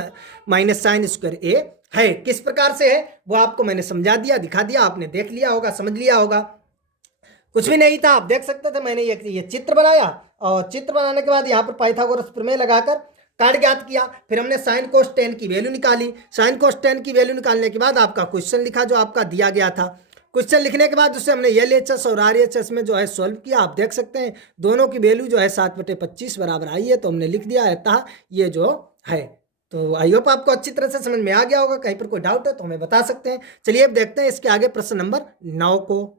minus sine square A है। किस प्रकार से है वो आपको मैंने समझा दिया, दिखा दिया, आपने देख लिया होगा, समझ लिया होगा। कुछ भी नहीं था, आप देख सकते थे मैंने ये चित्र बनाया, और चित्र बनाने के बाद यहाँ पर पाइथागोरस प्रमेय लगाकर कार्ड ज्ञात किया, फिर हमने साइन कोस 10 की वैल्यू निकाली। साइन कोस 10 की वैल्यू निकालने के बाद आपका क्वेश्चन लिखा जो आपका दिया गया था। क्वेश्चन लिखने के बाद उससे हमने LHS और RHS में जो है सॉल्व किया। आप देख सकते हैं दोनों की वैल्यू जो है 7/25 बराबर आई है, तो हमने लिख दिया है अतः ये जो है। तो आई होप आपको अच्छी तरह से समझ में आ गया होगा। कहीं पर कोई डाउट है तो हमें बता सकते हैं। चलिए अब देखते हैं इसके आगे प्रश्न नंबर 9 को।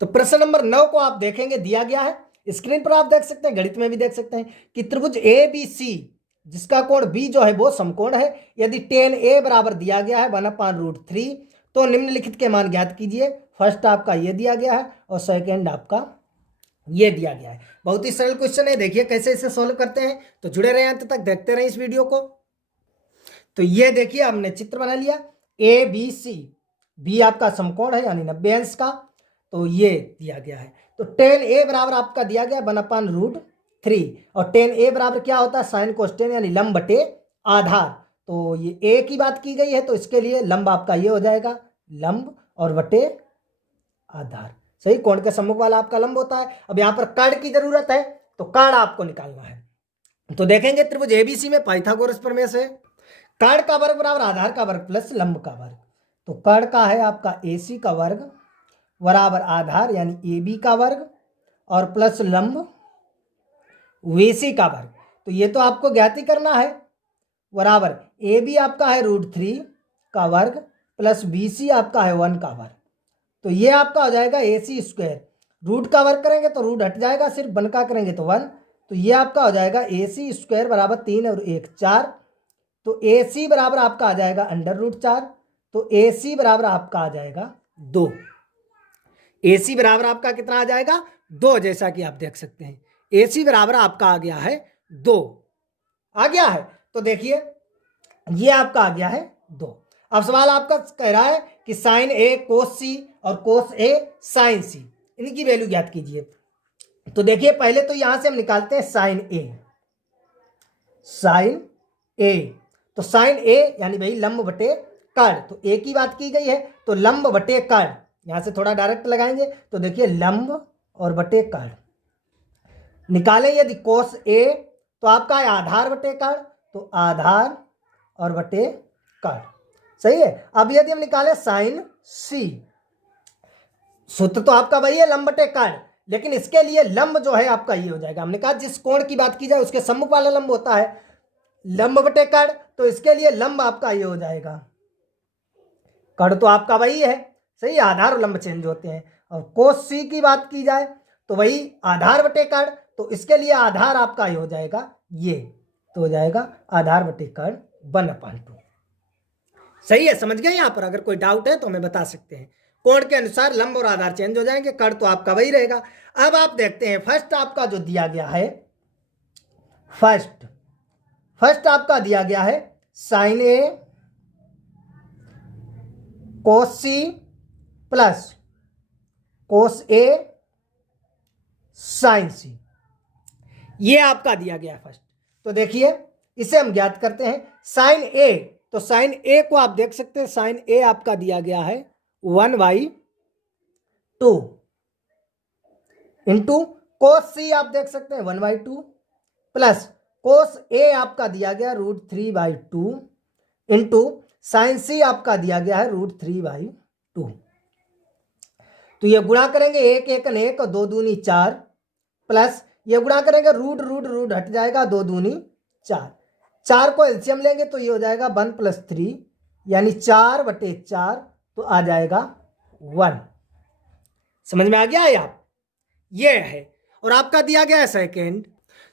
तो प्रश्न नंबर 9 को आप देखेंगे, दिया गया है स्क्रीन पर, आप देख सकते हैं, गणित में भी देख सकते हैं कि त्रिभुज ABC जिसका कोण B जो है वो समकोण है। यदि tan A बराबर दिया गया है 1/√3, तो निम्नलिखित के मान ज्ञात कीजिए। फर्स्ट आपका ये दिया गया है और सेकंड आपका ये दिया गया है। बहुत ही सरल क्वेश्चन है, देखिए कैसे इसे सॉल्व करते हैं। तो जुड़े रहे अंत तक, देखते रहें इस वीडियो को। तो ये देखिए हमने चित्र बना लिया, ए बी सी, बी आपका समकोण है यानी 90 अंश का, तो ये दिया गया है। तो टेन ए बराबर आपका दिया गया 1/√3, और टेन ए बराबर क्या होता है, साइन कोस्टेन यानी लंब बटे आधार। तो ये ए की बात की गई है, तो इसके लिए लंब आपका ये हो जाएगा, लंब और बटे आधार। सही, कोण के सम्मुख वाला आपका लंब होता है। अब यहाँ पर कर्ण की जरूरत है, तो कर्ण आपको निकालना है। तो देखेंगे त्रिभुज एबीसी में पाइथागोरस प्रमेय से कर्ण का वर्ग बराबर आधार का वर्ग प्लस लंब का वर्ग। तो कर्ण का है आपका एसी का वर्ग बराबर आधार यानी AB का वर्ग और प्लस लंब VC का वर्ग। तो ये तो आपको ज्ञात ही करना है, बराबर AB आपका है √3 का वर्ग प्लस BC आपका है 1 का वर्ग। तो ये आपका हो जाएगा AC², रूट का वर्ग करेंगे तो रूट हट जाएगा, सिर्फ 1 का करेंगे तो 1। तो ये आपका हो जाएगा AC² बराबर 3 और 1 4। तो AC बराबर आपका आ जाएगा √4। तो AC बराबर आपका आ जाएगा 2। AC बराबर आपका कितना आ जाएगा, 2, जैसा कि आप देख सकते हैं AC बराबर आपका आ गया है 2, आ गया है। तो देखिए ये आपका आ गया है 2। अब सवाल आपका कह रहा है कि साइन A कोस C और कोस A साइन C, इनकी वैल्यू ज्ञात कीजिए। तो देखिए पहले तो यहां से हम निकालते हैं साइन A, साइन A। तो साइन A यानी भाई लंब बटे कर्ण, तो A की बात की गई है, तो लंब बटे कर्ण, यहां से थोड़ा डायरेक्ट लगाएंगे। तो देखिए लंब और बटे कर्ण निकालें यदि कोस A, तो आपका है आधार बटे कर्ण, तो आधार और बटे कर्ण, सही है। अब यदि हम निकालें साइन C, सूत्र तो आपका वही है लंब बटे कर्ण, लेकिन इसके लिए लंब जो है आपका ये हो जाएगा, हमने कहा जिस कोण की बात की जाए उसके सम्मुख वाला लंब होता है लंब बटे कर्ण, तो इसके लिए लंब आपका ये हो जाएगा, कर्ण तो आपका वही है, सही, आधार और लंब चेंज होते हैं। और कोस C की बात की जाए तो वही आधार बटे कर्ण, तो इसके लिए आधार आपका ये हो जाएगा, ये तो हो जाएगा आधार बटे कर्ण 1/2। सही है, समझ गए। यहाँ पर अगर कोई डाउट है तो हमें बता सकते हैं। कोण के अनुसार लंब और आधार चेंज हो जाएंगे, कर्ण तो आपका वही रहेगा। अब आप देखते हैं फर्स्ट आपका जो दिया गया है, फर्स्ट आपका दिया गया है sine A cos C plus cos A sine C, ये आपका दिया गया फर्स्ट। तो देखिए इसे हम ज्ञात करते हैं साइन A। तो साइन A को आप देख सकते हैं, साइन A आपका दिया गया है 1/2 इंटू कोस C आप देख सकते हैं 1/2 प्लस कोस A आपका दिया गया √3/2 इंटू साइन C आपका दिया गया है √3/2। तो ये गुणा करेंगे 1 1 1 और 2 दूनी 4 प्लस ये गुणा करेंगे रूट हट जाएगा, 2 दूनी 4, 4 को एलसीएम लेंगे तो ये हो जाएगा 1 + 3 यानी 4/4, तो आ जाएगा 1। समझ में आ गया है आप, ये है। और आपका दिया गया है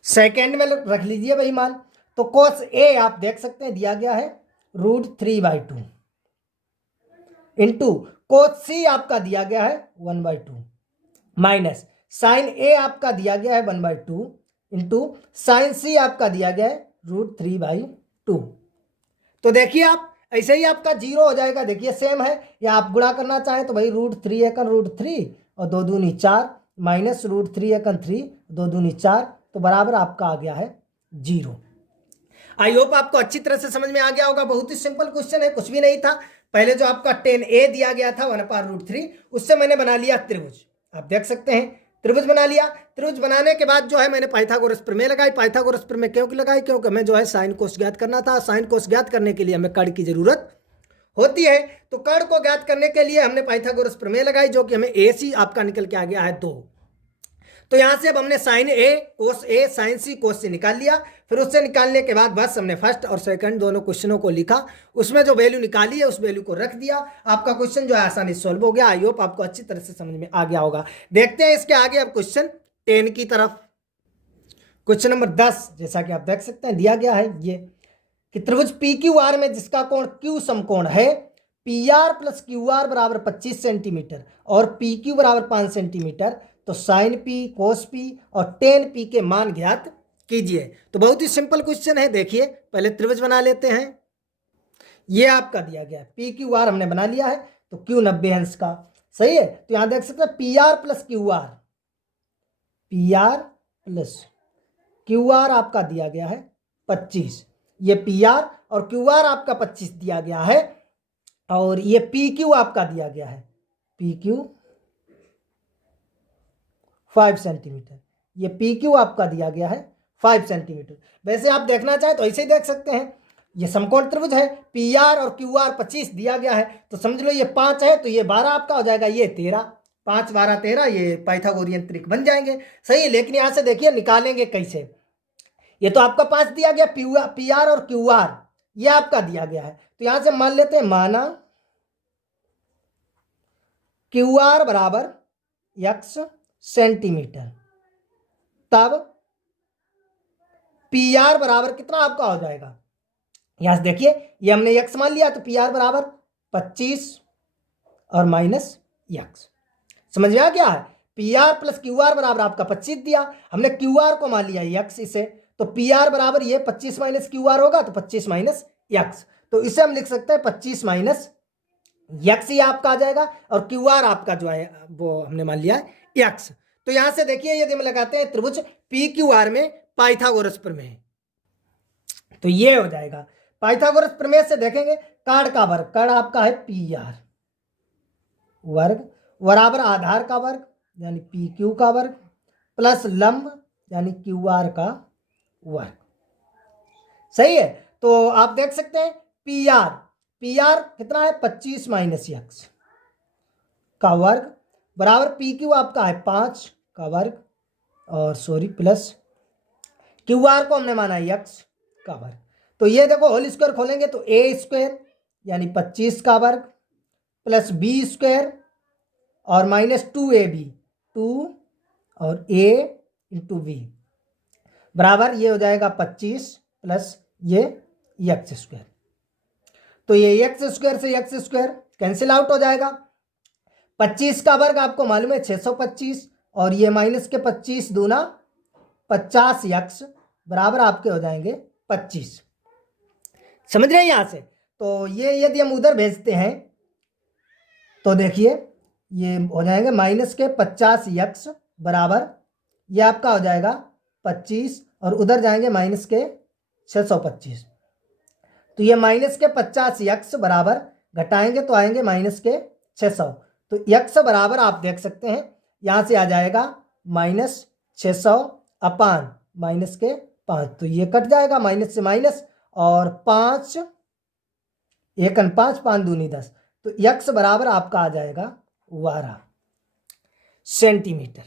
सेकेंड में रख लीजिए वही मान। तो कोस A आप देख सकते हैं दिया गया है √3/2 इंटू कोस C आपका दिया गया है 1/2 माइनस साइन A आपका दिया गया है 1/2 इंटू साइन C आपका दिया गया है √3/2। तो देखिए आप ऐसे ही आपका 0 हो जाएगा, देखिए सेम है, या आप गुणा करना चाहें तो भाई √3 एकन √3 और 2 दूनी 4 माइनस √3 एकन 3 2 दूनी 4, तो बराबर आपका आ गया है 0। आई होप आपको अच्छी तरह से समझ में आ गया होगा। बहुत ही सिंपल क्वेश्चन है, कुछ भी नहीं था। पहले जो आपका टेन A दिया गया था 1/√3, उससे मैंने बना लिया त्रिभुज, आप देख सकते हैं त्रिभुज बना लिया। त्रिभुज बनाने के बाद जो है मैंने पाइथागोरस प्रमेय लगाई। पाइथागोरस प्रमेय क्यों लगाई, क्योंकि हमें जो है साइन कोस ज्ञात करना था। साइन कोस ज्ञात करने के लिए हमें कर्ण की जरूरत होती है, तो कर्ण को ज्ञात करने के लिए हमने पाइथागोरस प्रमेय लगाई, जो कि हमें AC आपका निकल के आ गया है 2। तो यहां से अब हमने sine A cos A sine C cos C निकाल लिया। फिर उससे निकालने के बाद बस हमने फर्स्ट और सेकंड दोनों क्वेश्चनों को लिखा, उसमें जो वैल्यू निकाली है उस वैल्यू को रख दिया। आपका क्वेश्चन जो है आसानी से सॉल्व हो गया। आई होप आपको अच्छी तरह से समझ में आ गया होगा। देखते हैं इसके आगे अब क्वेश्चन 10 की तरफ। क्वेश्चन नंबर 10 जैसा कि आप देख सकते हैं दिया गया है ये कि त्रिभुज PQR में जिसका कोण Q समकोण है, PR + QR बराबर 25 सेंटीमीटर और PQ बराबर 5 सेंटीमीटर, तो साइन P कोस P और टेन P के मान ज्ञात कीजिए। तो बहुत ही सिंपल क्वेश्चन है। देखिए पहले त्रिभुज बना लेते हैं। ये आपका दिया गया है, पी क्यू आर हमने बना लिया है, तो क्यू 90 अंश का, सही है। तो यहां देख सकते हैं P R plus Q R, P R plus Q R आपका दिया गया है 25, ये पी आर और क्यू आर आपका 25 दिया गया है, और ये पी क्यू आपका दिया गया है, पी क्यू 5 सेंटीमीटर, ये पी क्यू आपका दिया गया है 5 सेंटीमीटर। वैसे आप देखना चाहें तो ऐसे ही देख सकते हैं, ये समकोण त्रिभुज है, पी आर और क्यू आर 25 दिया गया है, तो समझ लो ये 5 है तो ये 12 आपका हो जाएगा, ये 13, 5 12 13, ये पाइथागोरियन त्रिक बन जाएंगे, सही है। लेकिन यहां से देखिए निकालेंगे कैसे, ये तो आपका 5 दिया गया, पी आर और क्यू आर ये आपका दिया गया है, तो यहां से मान लेते हैं माना क्यू आर बराबर x सेंटीमीटर, तब पी आर बराबर कितना आपका हो जाएगा, यहां से देखिए ये हमने x मान लिया, तो पी आर बराबर 25 और माइनस x, समझ में आ गया है। P R plus Q R बराबर आपका 25 दिया, हमने क्यू आर को मान लिया x इसे, तो पी आर बराबर ये 25 माइनस क्यू आर होगा, तो 25 माइनस x, तो इसे हम लिख सकते हैं 25 माइनस x ही आपका आ जाएगा, और क्यू आर आपका जो है वो हमने मान लिया है x। तो यहां से देखिए यदि हम लगाते हैं त्रिभुज पी क्यू आर में पाइथागोरस प्रमेय, तो ये हो जाएगा, पाइथागोरस प्रमेय से देखेंगे कार्ड का वर्ग, कार्ड आपका है पी आर वर्ग बराबर आधार का वर्ग यानी पी क्यू का वर्ग प्लस लंब यानी क्यू आर का वर्ग, सही है। तो आप देख सकते हैं पी आर कितना है 25 माइनस एक्स का वर्ग बराबर पी क्यू आपका है 5 का वर्ग, और सॉरी प्लस क्यू आर को हमने माना एक्स का वर्ग, तो ये देखो होल स्क्वायर खोलेंगे तो ए स्क्वायर यानी 25 का वर्ग प्लस बी स्क्वायर और माइनस 2ab 2 और a इंटू बी बराबर ये हो जाएगा 25 प्लस ये एक्स स्क्वायर, तो ये एक्स स्क्वायर से एक्स स्क्वायर कैंसिल आउट हो जाएगा, 25 का वर्ग आपको मालूम है 625, और ये माइनस के 25 दूना 50 एक्स बराबर आपके हो जाएंगे 25, समझ रहे हैं यहां से। तो ये यदि हम उधर भेजते हैं तो देखिए ये हो जाएंगे माइनस के 50 एक्स बराबर ये आपका हो जाएगा 25, और उधर जाएंगे माइनस के 625, तो ये माइनस के 50 एक्स बराबर घटाएंगे तो आएंगे माइनस के 600, तो एक्स बराबर आप देख सकते हैं यहां से आ जाएगा माइनस 600 अपान माइनस के 5, तो ये कट जाएगा माइनस से माइनस, और 5 1 5 5 दूनी 10, तो एक्स बराबर आपका आ जाएगा 12 सेंटीमीटर।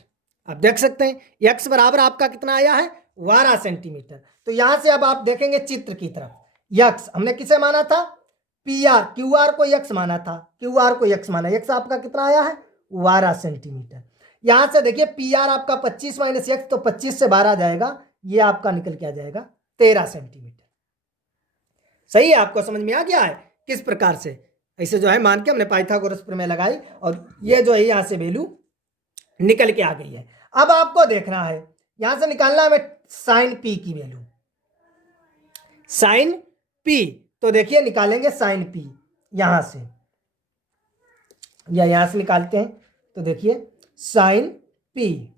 आप देख सकते हैं एक्स बराबर आपका कितना आया है 12 सेंटीमीटर। तो यहां से अब आप देखेंगे चित्र की तरफ, एक्स हमने किसे माना था पी आर, क्यू आर को एक्स माना था, क्यू आर को एक्स माना, एक्स आपका कितना आया है 12 सेंटीमीटर। यहां से देखिए पी आर आपका 25 माइनस एक्स, तो 25 से 12 जाएगा, ये आपका निकल के आ जाएगा 13 सेंटीमीटर, सही है। आपको समझ में आ गया है किस प्रकार से ऐसे जो है मान के हमने पाइथागोरस प्रमेय लगाई, और ये जो है यहां से वैल्यू निकल के आ गई है। अब आपको देखना है यहां से निकालना है हमें साइन पी की वैल्यू, साइन पी, तो देखिए निकालेंगे साइन पी यहां से, या यहां से निकालते हैं, तो देखिए साइन पी,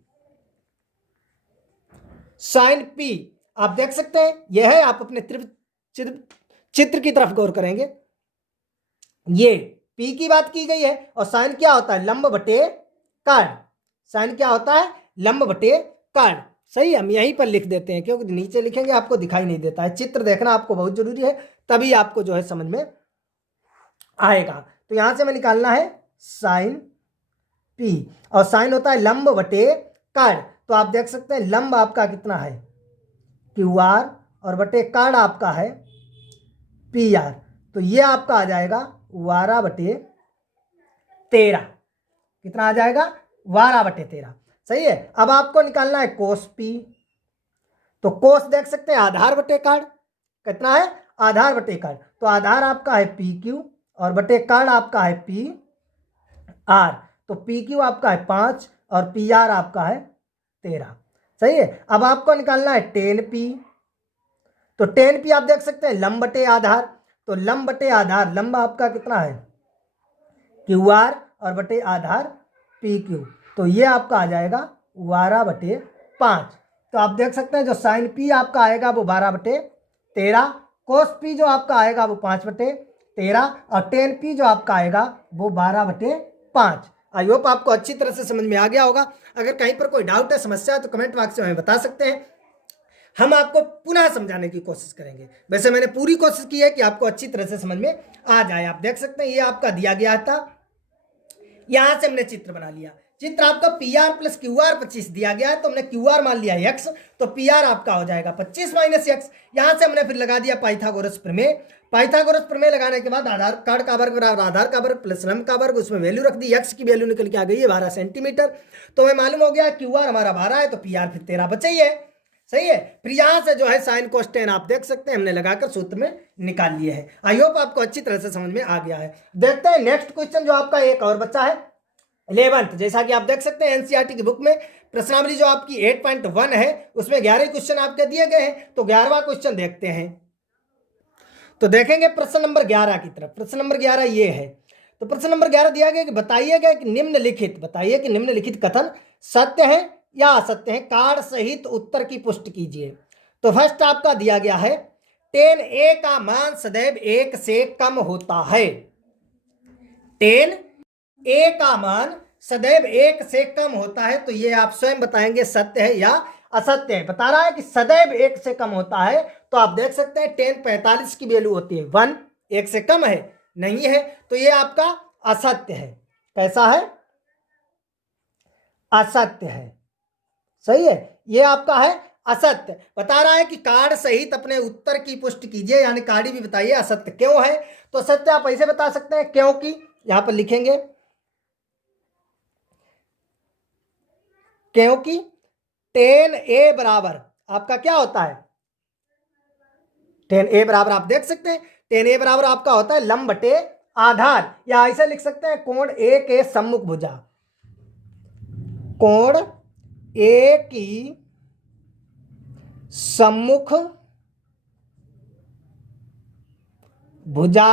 साइन पी आप देख सकते हैं यह है, आप अपने चित्र की तरफ गौर करेंगे, ये पी की बात की गई है, और साइन क्या होता है लंब बटे कार्ड, साइन क्या होता है लंब बटे कार्ड, सही। हम यहीं पर लिख देते हैं क्योंकि नीचे लिखेंगे आपको दिखाई नहीं देता है, चित्र देखना आपको बहुत जरूरी है, तभी आपको जो है समझ में आएगा। तो यहां से हमें निकालना है साइन पी, और साइन होता है लंब बटे कार्ड, तो आप देख सकते हैं लंब आपका कितना है क्यू आर और बटे कार्ड आपका है पी आर, तो ये आपका आ जाएगा 12 बटे 13, कितना आ जाएगा 12 बटे 13, सही है। अब आपको निकालना है कोस पी, तो कोस देख सकते हैं आधार बटे कार्ड, कितना है आधार बटे कार्ड, तो आधार आपका है पी क्यू और बटे कार्ड आपका है पी आर, तो पी क्यू आपका है 5 और पी आर आपका है 13, सही है। अब आपको निकालना है टेन पी, तो टेन पी आप देख सकते हैं लंब बटे आधार, तो लंब बटे आधार, लंब आपका कितना है क्यू आर और बटे आधार पी क्यू, तो ये आपका आ जाएगा 12/5। तो आप देख सकते हैं जो साइन पी आपका आएगा वो 12/13, कोस पी जो आपका आएगा वो 5/13 और टेन पी जो आपका आएगा वो 12/5। आई होप आपको अच्छी तरह से समझ में आ गया होगा। अगर कहीं पर कोई डाउट है, समस्या है तो कमेंट बॉक्स में हमें बता सकते हैं, हम आपको पुनः समझाने की कोशिश करेंगे। वैसे मैंने पूरी कोशिश की है कि आपको अच्छी तरह से समझ में आ जाए। आप देख सकते हैं ये आपका दिया गया था, यहां से हमने चित्र बना लिया। चित्र आपका P R plus Q R 25 दिया गया है, तो हमने क्यू आर मान लिया एक्स, तो पी आर आपका हो जाएगा 25 माइनस एक्स। यहां से हमने फिर लगा दिया पाइथागोरस प्रमेय। पाइथागोरस प्रमेय लगाने के बाद आधार कार्ड का वर्ग बराबर आधार का वर्ग प्लस लंब का वर्ग, उसमें वैल्यू रख दी, एक्स की वैल्यू निकल के आ गई है 12 सेंटीमीटर। तो हमें मालूम हो गया क्यू आर हमारा 12 है, तो पी आर फिर 13 बचा ही है, सही है। फिर यहां से जो है साइन कोस टेन आप देख सकते हैं हमने लगाकर सूत्र में निकाल लिए है। आई होप आपको अच्छी तरह से समझ में आ गया है। देखते हैं नेक्स्ट क्वेश्चन जो आपका एक और बच्चा है 11th। जैसा कि आप देख सकते हैं एनसीईआरटी की बुक में प्रश्नावली जो आपकी 8.1 है उसमें 11 क्वेश्चन आपके दिए गए हैं, तो 11वां क्वेश्चन देखते हैं। तो देखेंगे प्रश्न नंबर 11 की तरफ। प्रश्न नंबर 11 ये है, तो प्रश्न नंबर 11 दिया गया कि बताइएगा कि निम्नलिखित कथन सत्य है या असत्य है, कार्ड सहित उत्तर की पुष्टि कीजिए। तो फर्स्ट आपका दिया गया है 10a का मान सदैव 1 से कम होता है। 10a का मान सदैव 1 से कम होता है, तो ये आप स्वयं बताएंगे सत्य है या असत्य है। बता रहा है कि सदैव 1 से कम होता है, तो आप देख सकते हैं 10 45 की वैल्यू होती है 1, 1 से कम है नहीं है, तो ये आपका असत्य है। कैसा है? असत्य है, सही है, ये आपका है असत्य। बता रहा है कि कार्ड सहित अपने उत्तर की पुष्टि कीजिए, यानी कार्ड भी बताइए असत्य क्यों है। तो सत्य आप ऐसे बता सकते हैं क्योंकि, यहां पर लिखेंगे क्योंकि 10a बराबर आपका क्या होता है, 10a बराबर आप देख सकते हैं 10a बराबर आपका होता है लंब बटे आधार, या ऐसे लिख सकते हैं कोण ए के सम्मुख भुजा, कोण ए की सम्मुख भुजा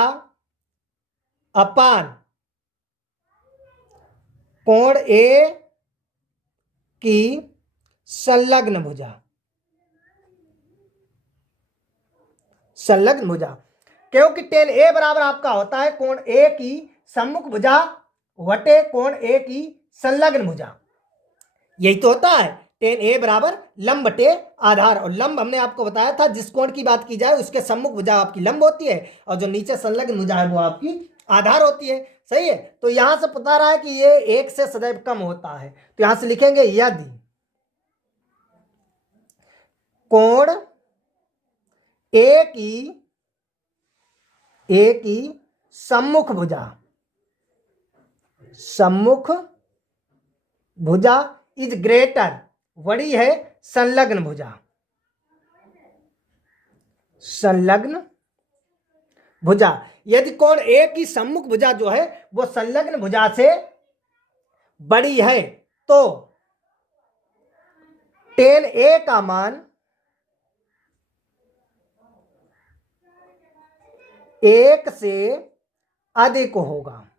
अपान कोण ए की संलग्न भुजा, संलग्न भुजा। क्योंकि 10a बराबर आपका होता है कोण ए की सम्मुख भुजा वटे कोण ए की संलग्न भुजा, यही तो होता है 10a बराबर लंब बटे आधार। और लंब हमने आपको बताया था जिस कोण की बात की जाए उसके सम्मुख भुजा आपकी लंब होती है और जो नीचे संलग्न भुजा है वो आपकी आधार होती है, सही है। तो यहां से पता रहा है कि ये 1 से सदैव कम होता है, तो यहां से लिखेंगे यदि कोण ए की सम्मुख भुजा इज ग्रेटर, बड़ी है संलग्न भुजा। यदि कोण ए की सम्मुख भुजा जो है वो संलग्न भुजा से बड़ी है, तो 10a का मान 1 से अधिक होगा,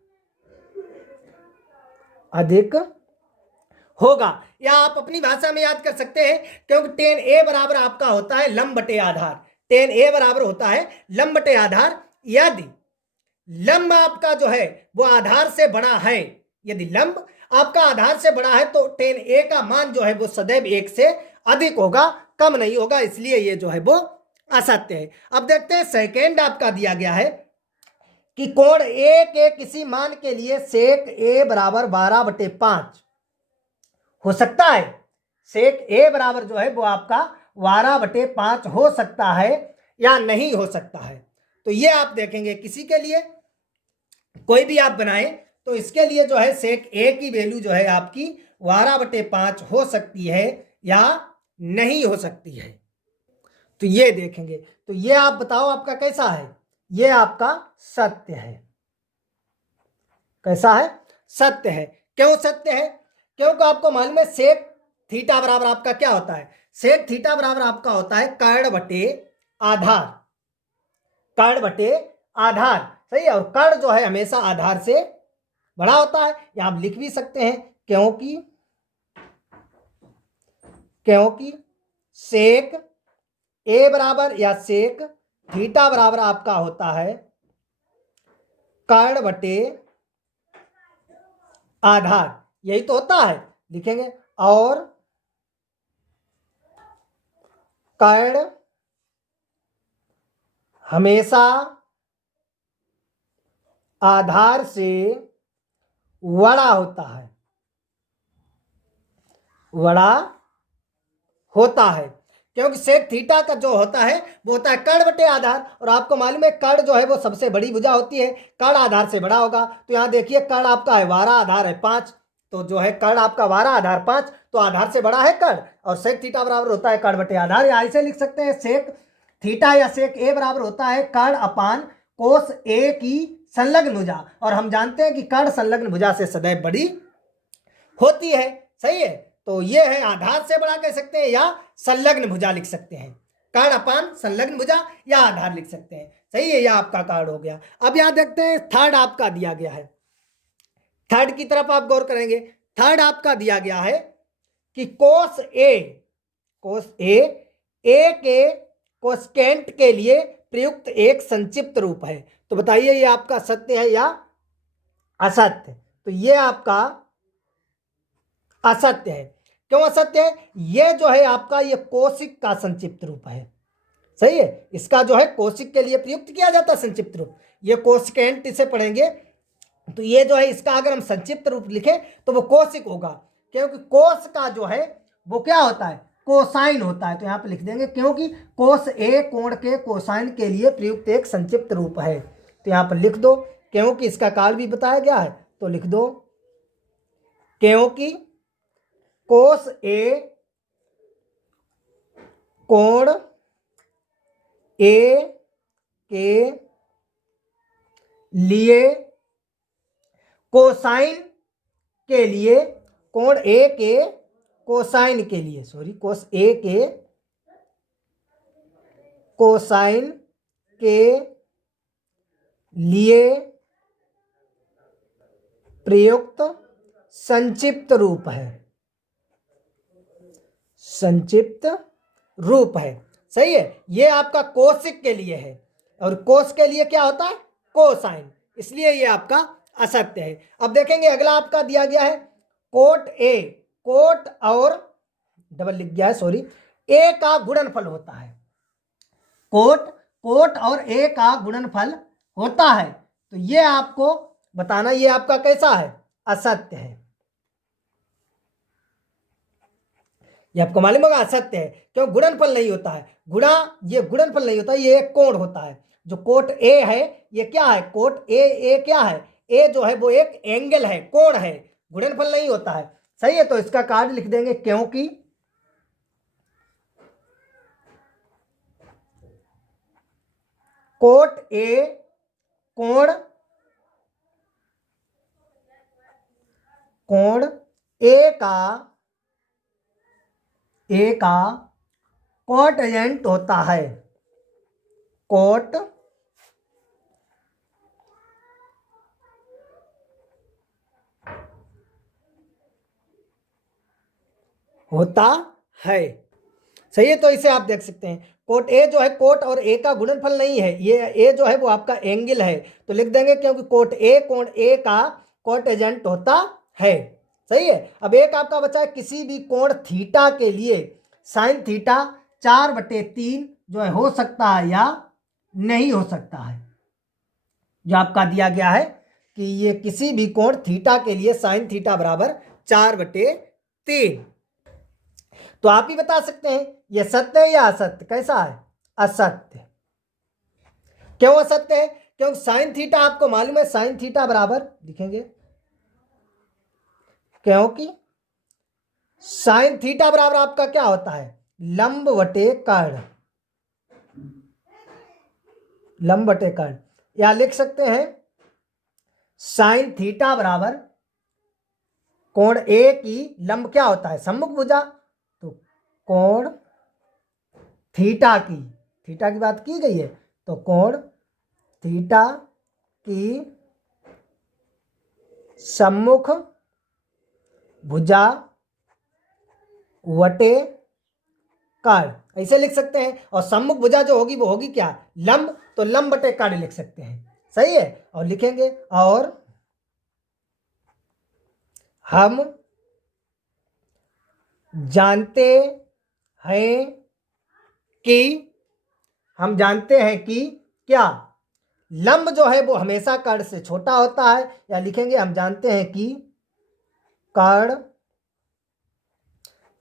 या आप अपनी भाषा में याद कर सकते हैं, क्योंकि 10a बराबर आपका होता है लंब बटे आधार, 10a बराबर होता है लंब बटे आधार। यदि लंब आपका जो है वो आधार से बड़ा है, यदि लंब आपका आधार से बड़ा है तो 10a का मान जो है वो सदैव 1 से अधिक होगा, कम नहीं होगा, इसलिए ये जो है वो असत्य है। अब देखते हैं सेकेंड आपका दिया गया है कि कोण ए के किसी मान के लिए सेक ए बराबर 12/5 हो सकता है। सेक ए बराबर जो है वो आपका 12/5 हो सकता है या नहीं हो सकता है। तो ये आप देखेंगे किसी के लिए कोई भी आप बनाएं तो इसके लिए जो है सेक ए की वैल्यू जो है आपकी 12/5 हो सकती है या नहीं हो सकती है, तो ये देखेंगे। तो ये आप बताओ आपका कैसा है, ये आपका सत्य है। कैसा है? सत्य है। क्यों सत्य है? क्योंकि आपको मालूम है सेक थीटा बराबर आपका क्या होता है, सेक थीटा बराबर आपका होता है कर्ण बटे आधार, कर्ण बटे आधार, सही है। और कर्ण जो है हमेशा आधार से बड़ा होता है, या आप लिख भी सकते हैं क्योंकि सेक ए बराबर या सेक थीटा बराबर आपका होता है कर्ण बटे आधार, यही तो होता है, लिखेंगे। और कर्ण हमेशा आधार से बड़ा होता है, बड़ा होता है, क्योंकि सेक थीटा का जो होता है वो होता है कर्ण बटे आधार, और आपको मालूम है कर्ण जो है वो सबसे बड़ी भुजा होती है, कर्ण आधार से बड़ा होगा। तो यहाँ देखिए कर्ण आपका है 12, आधार है 5, तो जो है कर्ण आपका 12, आधार 5, तो आधार से बड़ा है कर्ण, और सेक थीटा बराबर होता है कर्ण बटे आधार। या ऐसे लिख सकते हैं सेक थीटा या सेक ए बराबर होता है कर्ण अपान कोस ए की संलग्न भुजा, और हम जानते हैं कि कर्ण संलग्न भुजा से सदैव बड़ी होती है, सही है। तो ये है आधार से बड़ा कह सकते हैं, या संलग्न भुजा लिख सकते हैं, कर्ण अपान संलग्न भुजा या आधार लिख सकते हैं, सही है। यह आपका कार्ड हो गया। अब यहां देखते हैं थर्ड आपका दिया गया है, थर्ड की तरफ आप गौर करेंगे। थर्ड आपका दिया गया है कि कोस ए के कोसेकेंट के लिए प्रयुक्त एक संक्षिप्त रूप है। तो बताइए ये आपका सत्य है या असत्य? तो ये आपका असत्य है। क्यों असत्य है? ये जो है आपका ये कोशिक का संक्षिप्त रूप है, सही है। इसका जो है कोशिक के लिए प्रयुक्त किया जाता है संक्षिप्त रूप, ये कोसेकेंट इसे पढ़ेंगे, तो ये जो है इसका अगर हम संक्षिप्त रूप लिखें तो वो कोशिक होगा, क्योंकि कोस का जो है वो क्या होता है, कोसाइन होता है। तो यहाँ पे लिख देंगे क्योंकि कोस ए कोण के कोसाइन के लिए प्रयुक्त एक संक्षिप्त रूप है। तो यहाँ पर लिख दो, क्योंकि इसका काल भी बताया गया है, तो लिख दो क्योंकि कोस ए कोण ए के लिए कोसाइन के लिए, कोण ए के कोसाइन के लिए, सॉरी कोस ए के कोसाइन के लिए प्रयुक्त संक्षिप्त रूप है, संक्षिप्त रूप है, सही है। ये आपका कोशिक के लिए है, और कोस के लिए क्या होता है, कोसाइन, इसलिए ये आपका असत्य है। अब देखेंगे अगला आपका दिया गया है कोट ए, कोट और डबल लिख गया है, सॉरी, ए का गुणनफल होता है, कोट और ए का गुणनफल होता है। तो ये आपको बताना, ये आपका कैसा है, असत्य है। ये आपको मालूम होगा असत्य है, क्यों, गुणनफल नहीं होता है, ये गुणनफल नहीं होता है, ये एक कोण होता है। जो कोट ए है ये क्या है, कोट ए क्या है, ए जो है वो एक एंगल है, कोण है, गुणनफल नहीं होता है, सही है। तो इसका कार्य लिख देंगे क्योंकि कोट ए कोण ए का कोटेजेंट होता है, कोट होता है, सही है। तो इसे आप देख सकते हैं कोट ए जो है, कोट और ए का गुणनफल नहीं है, ये ए जो है वो आपका एंगल है, तो लिख देंगे क्योंकि कोट ए कोण ए का कोटेजेंट होता है, सही है। अब एक आपका बचा है किसी भी कोण थीटा के लिए साइन थीटा 4/3 जो है हो सकता है या नहीं हो सकता है। जो आपका दिया गया है कि ये किसी भी कोण थीटा के लिए साइन थीटा बराबर 4/3, तो आप ही बता सकते हैं ये सत्य है या असत्य, कैसा है, असत्य। क्यों असत्य है, क्योंकि साइन थीटा आपको मालूम है, साइन थीटा बराबर लिखेंगे, क्योंकि साइन थीटा बराबर आपका क्या होता है, लंब बटे कर्ण, लंब बटे कर्ण, या लिख सकते हैं साइन थीटा बराबर कोण ए की लंब क्या होता है, सम्मुख भुजा, तो कोण थीटा की बात की गई है, तो कोण थीटा की सम्मुख भुजा वटे कर्ण, ऐसे लिख सकते हैं। और सम्मुख भुजा जो होगी वो होगी क्या, लंब, तो लंब बटे कर्ण लिख सकते हैं। सही है। और लिखेंगे और हम जानते हैं कि क्या, लंब जो है वो हमेशा कर्ण से छोटा होता है, या लिखेंगे हम जानते हैं कि कर्ण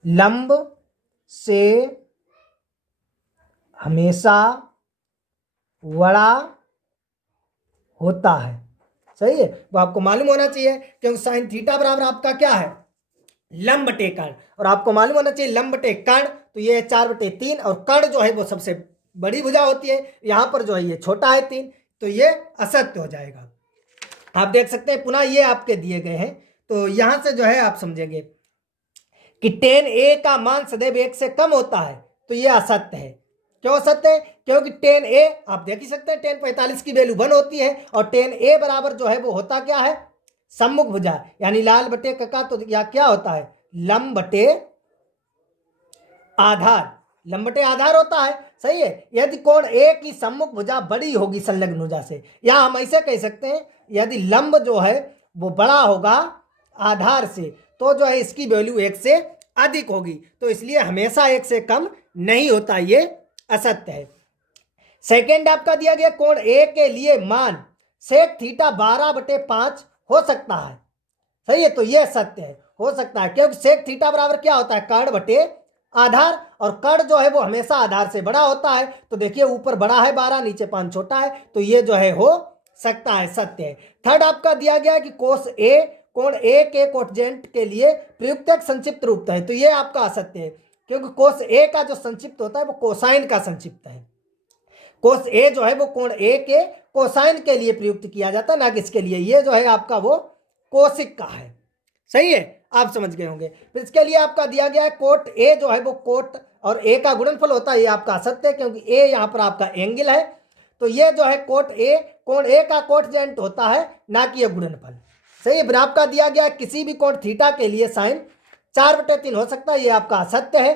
लंब से हमेशा बड़ा होता है। सही है। वो आपको मालूम होना चाहिए, क्योंकि साइन थीटा बराबर आपका क्या है, लंब बटे कर्ण। और आपको मालूम होना चाहिए लंब बटे कर्ण, तो ये 4/3, और कर्ण जो है वो सबसे बड़ी भुजा होती है। यहां पर जो है ये छोटा है 3, तो ये असत्य हो जाएगा। आप देख सकते हैं पुनः ये आपके दिए गए हैं, तो यहां से जो है आप समझेंगे कि tan a का मान सदैव 1 से कम होता है, तो ये असत्य है। क्यों असत्य है, क्योंकि tan a आप देख ही सकते हैं tan 45 की वैल्यू 1 होती है, और tan a बराबर जो है वो होता क्या है, सम्मुख भुजा, यानी लाल बटे कका, तो या क्या होता है, लंब बटे आधार, लंब बटे आधार होता है। सही है। यदि कोण ए की सम्मुख भुजा बड़ी होगी संलग्न भुजा से, या हम ऐसे कह सकते हैं यदि लंब जो है वो बड़ा होगा आधार से, तो जो है इसकी वैल्यू 1 से अधिक होगी, तो इसलिए हमेशा 1 से कम नहीं होता, ये असत्य है। सेकेंड आपका दिया गया कोण ए के लिए मान सेक थीटा 12/5 हो सकता है। सही है। तो ये सत्य है, हो सकता है, क्योंकि सेक थीटा बराबर क्या होता है, कर्ण बटे आधार, और कर्ण जो है वो हमेशा आधार से बड़ा होता है। तो देखिए ऊपर बड़ा है 12, नीचे 5 छोटा है, तो ये जो है हो सकता है, सत्य है। थर्ड आपका दिया गया है कि कोस ए कोण ए के कोटजेंट के लिए प्रयुक्त एक संक्षिप्त रूप है, तो ये आपका असत्य है, क्योंकि कोस ए का जो संक्षिप्त होता है वो कोसाइन का संक्षिप्त है। कोस ए जो है वो कोण ए के कोसाइन के लिए प्रयुक्त किया जाता है, ना कि इसके लिए। ये जो है आपका वो कोसिक का है। सही है, आप समझ गए होंगे। फिर इसके लिए आपका दिया गया है कोट ए जो है वो कोट और ए का गुणनफल होता है, ये आपका असत्य है, क्योंकि ए यहाँ पर आपका एंगल है, तो ये जो है कोट ए कोण ए का कोटजेंट होता है, ना कि ये गुणनफल। सही है। फिर आपका दिया गया किसी भी कोण थीटा के लिए साइन 4/3 हो सकता है, ये आपका असत्य है।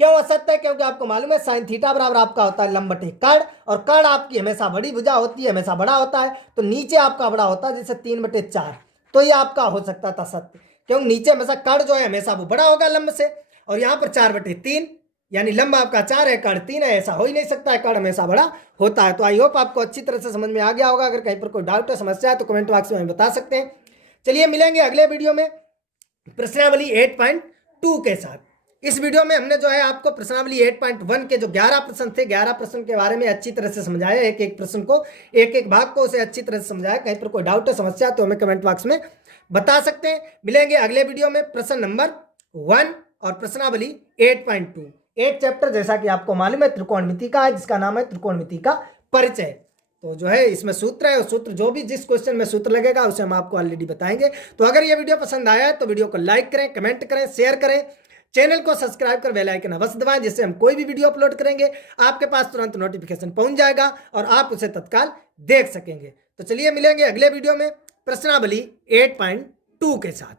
क्यों असत्य है, क्योंकि आपको मालूम है साइन थीटा बराबर आपका होता है लंब बटे कर्ण, और कर्ण आपकी हमेशा बड़ी भुजा होती है, हमेशा बड़ा होता है, तो नीचे आपका बड़ा होता है, जैसे 3/4, तो ये आपका हो सकता था सत्य, क्योंकि नीचे हमेशा कर्ण जो है हमेशा वो बड़ा होगा लंब से, और यहाँ पर 4/3, यानी लंब आपका 4 है, कर्ण 3 है, ऐसा हो ही नहीं सकता है, कर्ण हमेशा बड़ा होता है। तो आई होप आपको अच्छी तरह से समझ में आ गया होगा। अगर कहीं पर कोई डाउट है, समस्या है, तो कमेंट बॉक्स में बता सकते हैं। चलिए मिलेंगे अगले वीडियो में प्रश्नावली 8.2 के साथ। इस वीडियो में हमने जो है आपको प्रश्नावली 8.1 के जो 11 प्रश्न थे, 11 प्रश्न के बारे में अच्छी तरह से समझाया, एक एक प्रश्न को, एक एक भाग को उसे अच्छी तरह से समझाया। कहीं पर कोई डाउट है, समस्या तो हमें कमेंट बॉक्स में बता सकते हैं। मिलेंगे अगले वीडियो में प्रश्न नंबर 1 और प्रश्नावली 8.2। 8 चैप्टर जैसा कि आपको मालूम है त्रिकोणमिति का है, जिसका नाम है त्रिकोणमिति का परिचय। तो जो है इसमें सूत्र है, और सूत्र जो भी जिस क्वेश्चन में सूत्र लगेगा उसे हम आपको ऑलरेडी बताएंगे। तो अगर ये वीडियो पसंद आया है तो वीडियो को लाइक करें, कमेंट करें, शेयर करें, चैनल को सब्सक्राइब कर बेल आइकन अवश्य दबाएं, जिससे हम कोई भी वीडियो अपलोड करेंगे आपके पास तुरंत नोटिफिकेशन पहुंच जाएगा और आप उसे तत्काल देख सकेंगे। तो चलिए मिलेंगे अगले वीडियो में प्रश्नावली 8.2 के साथ।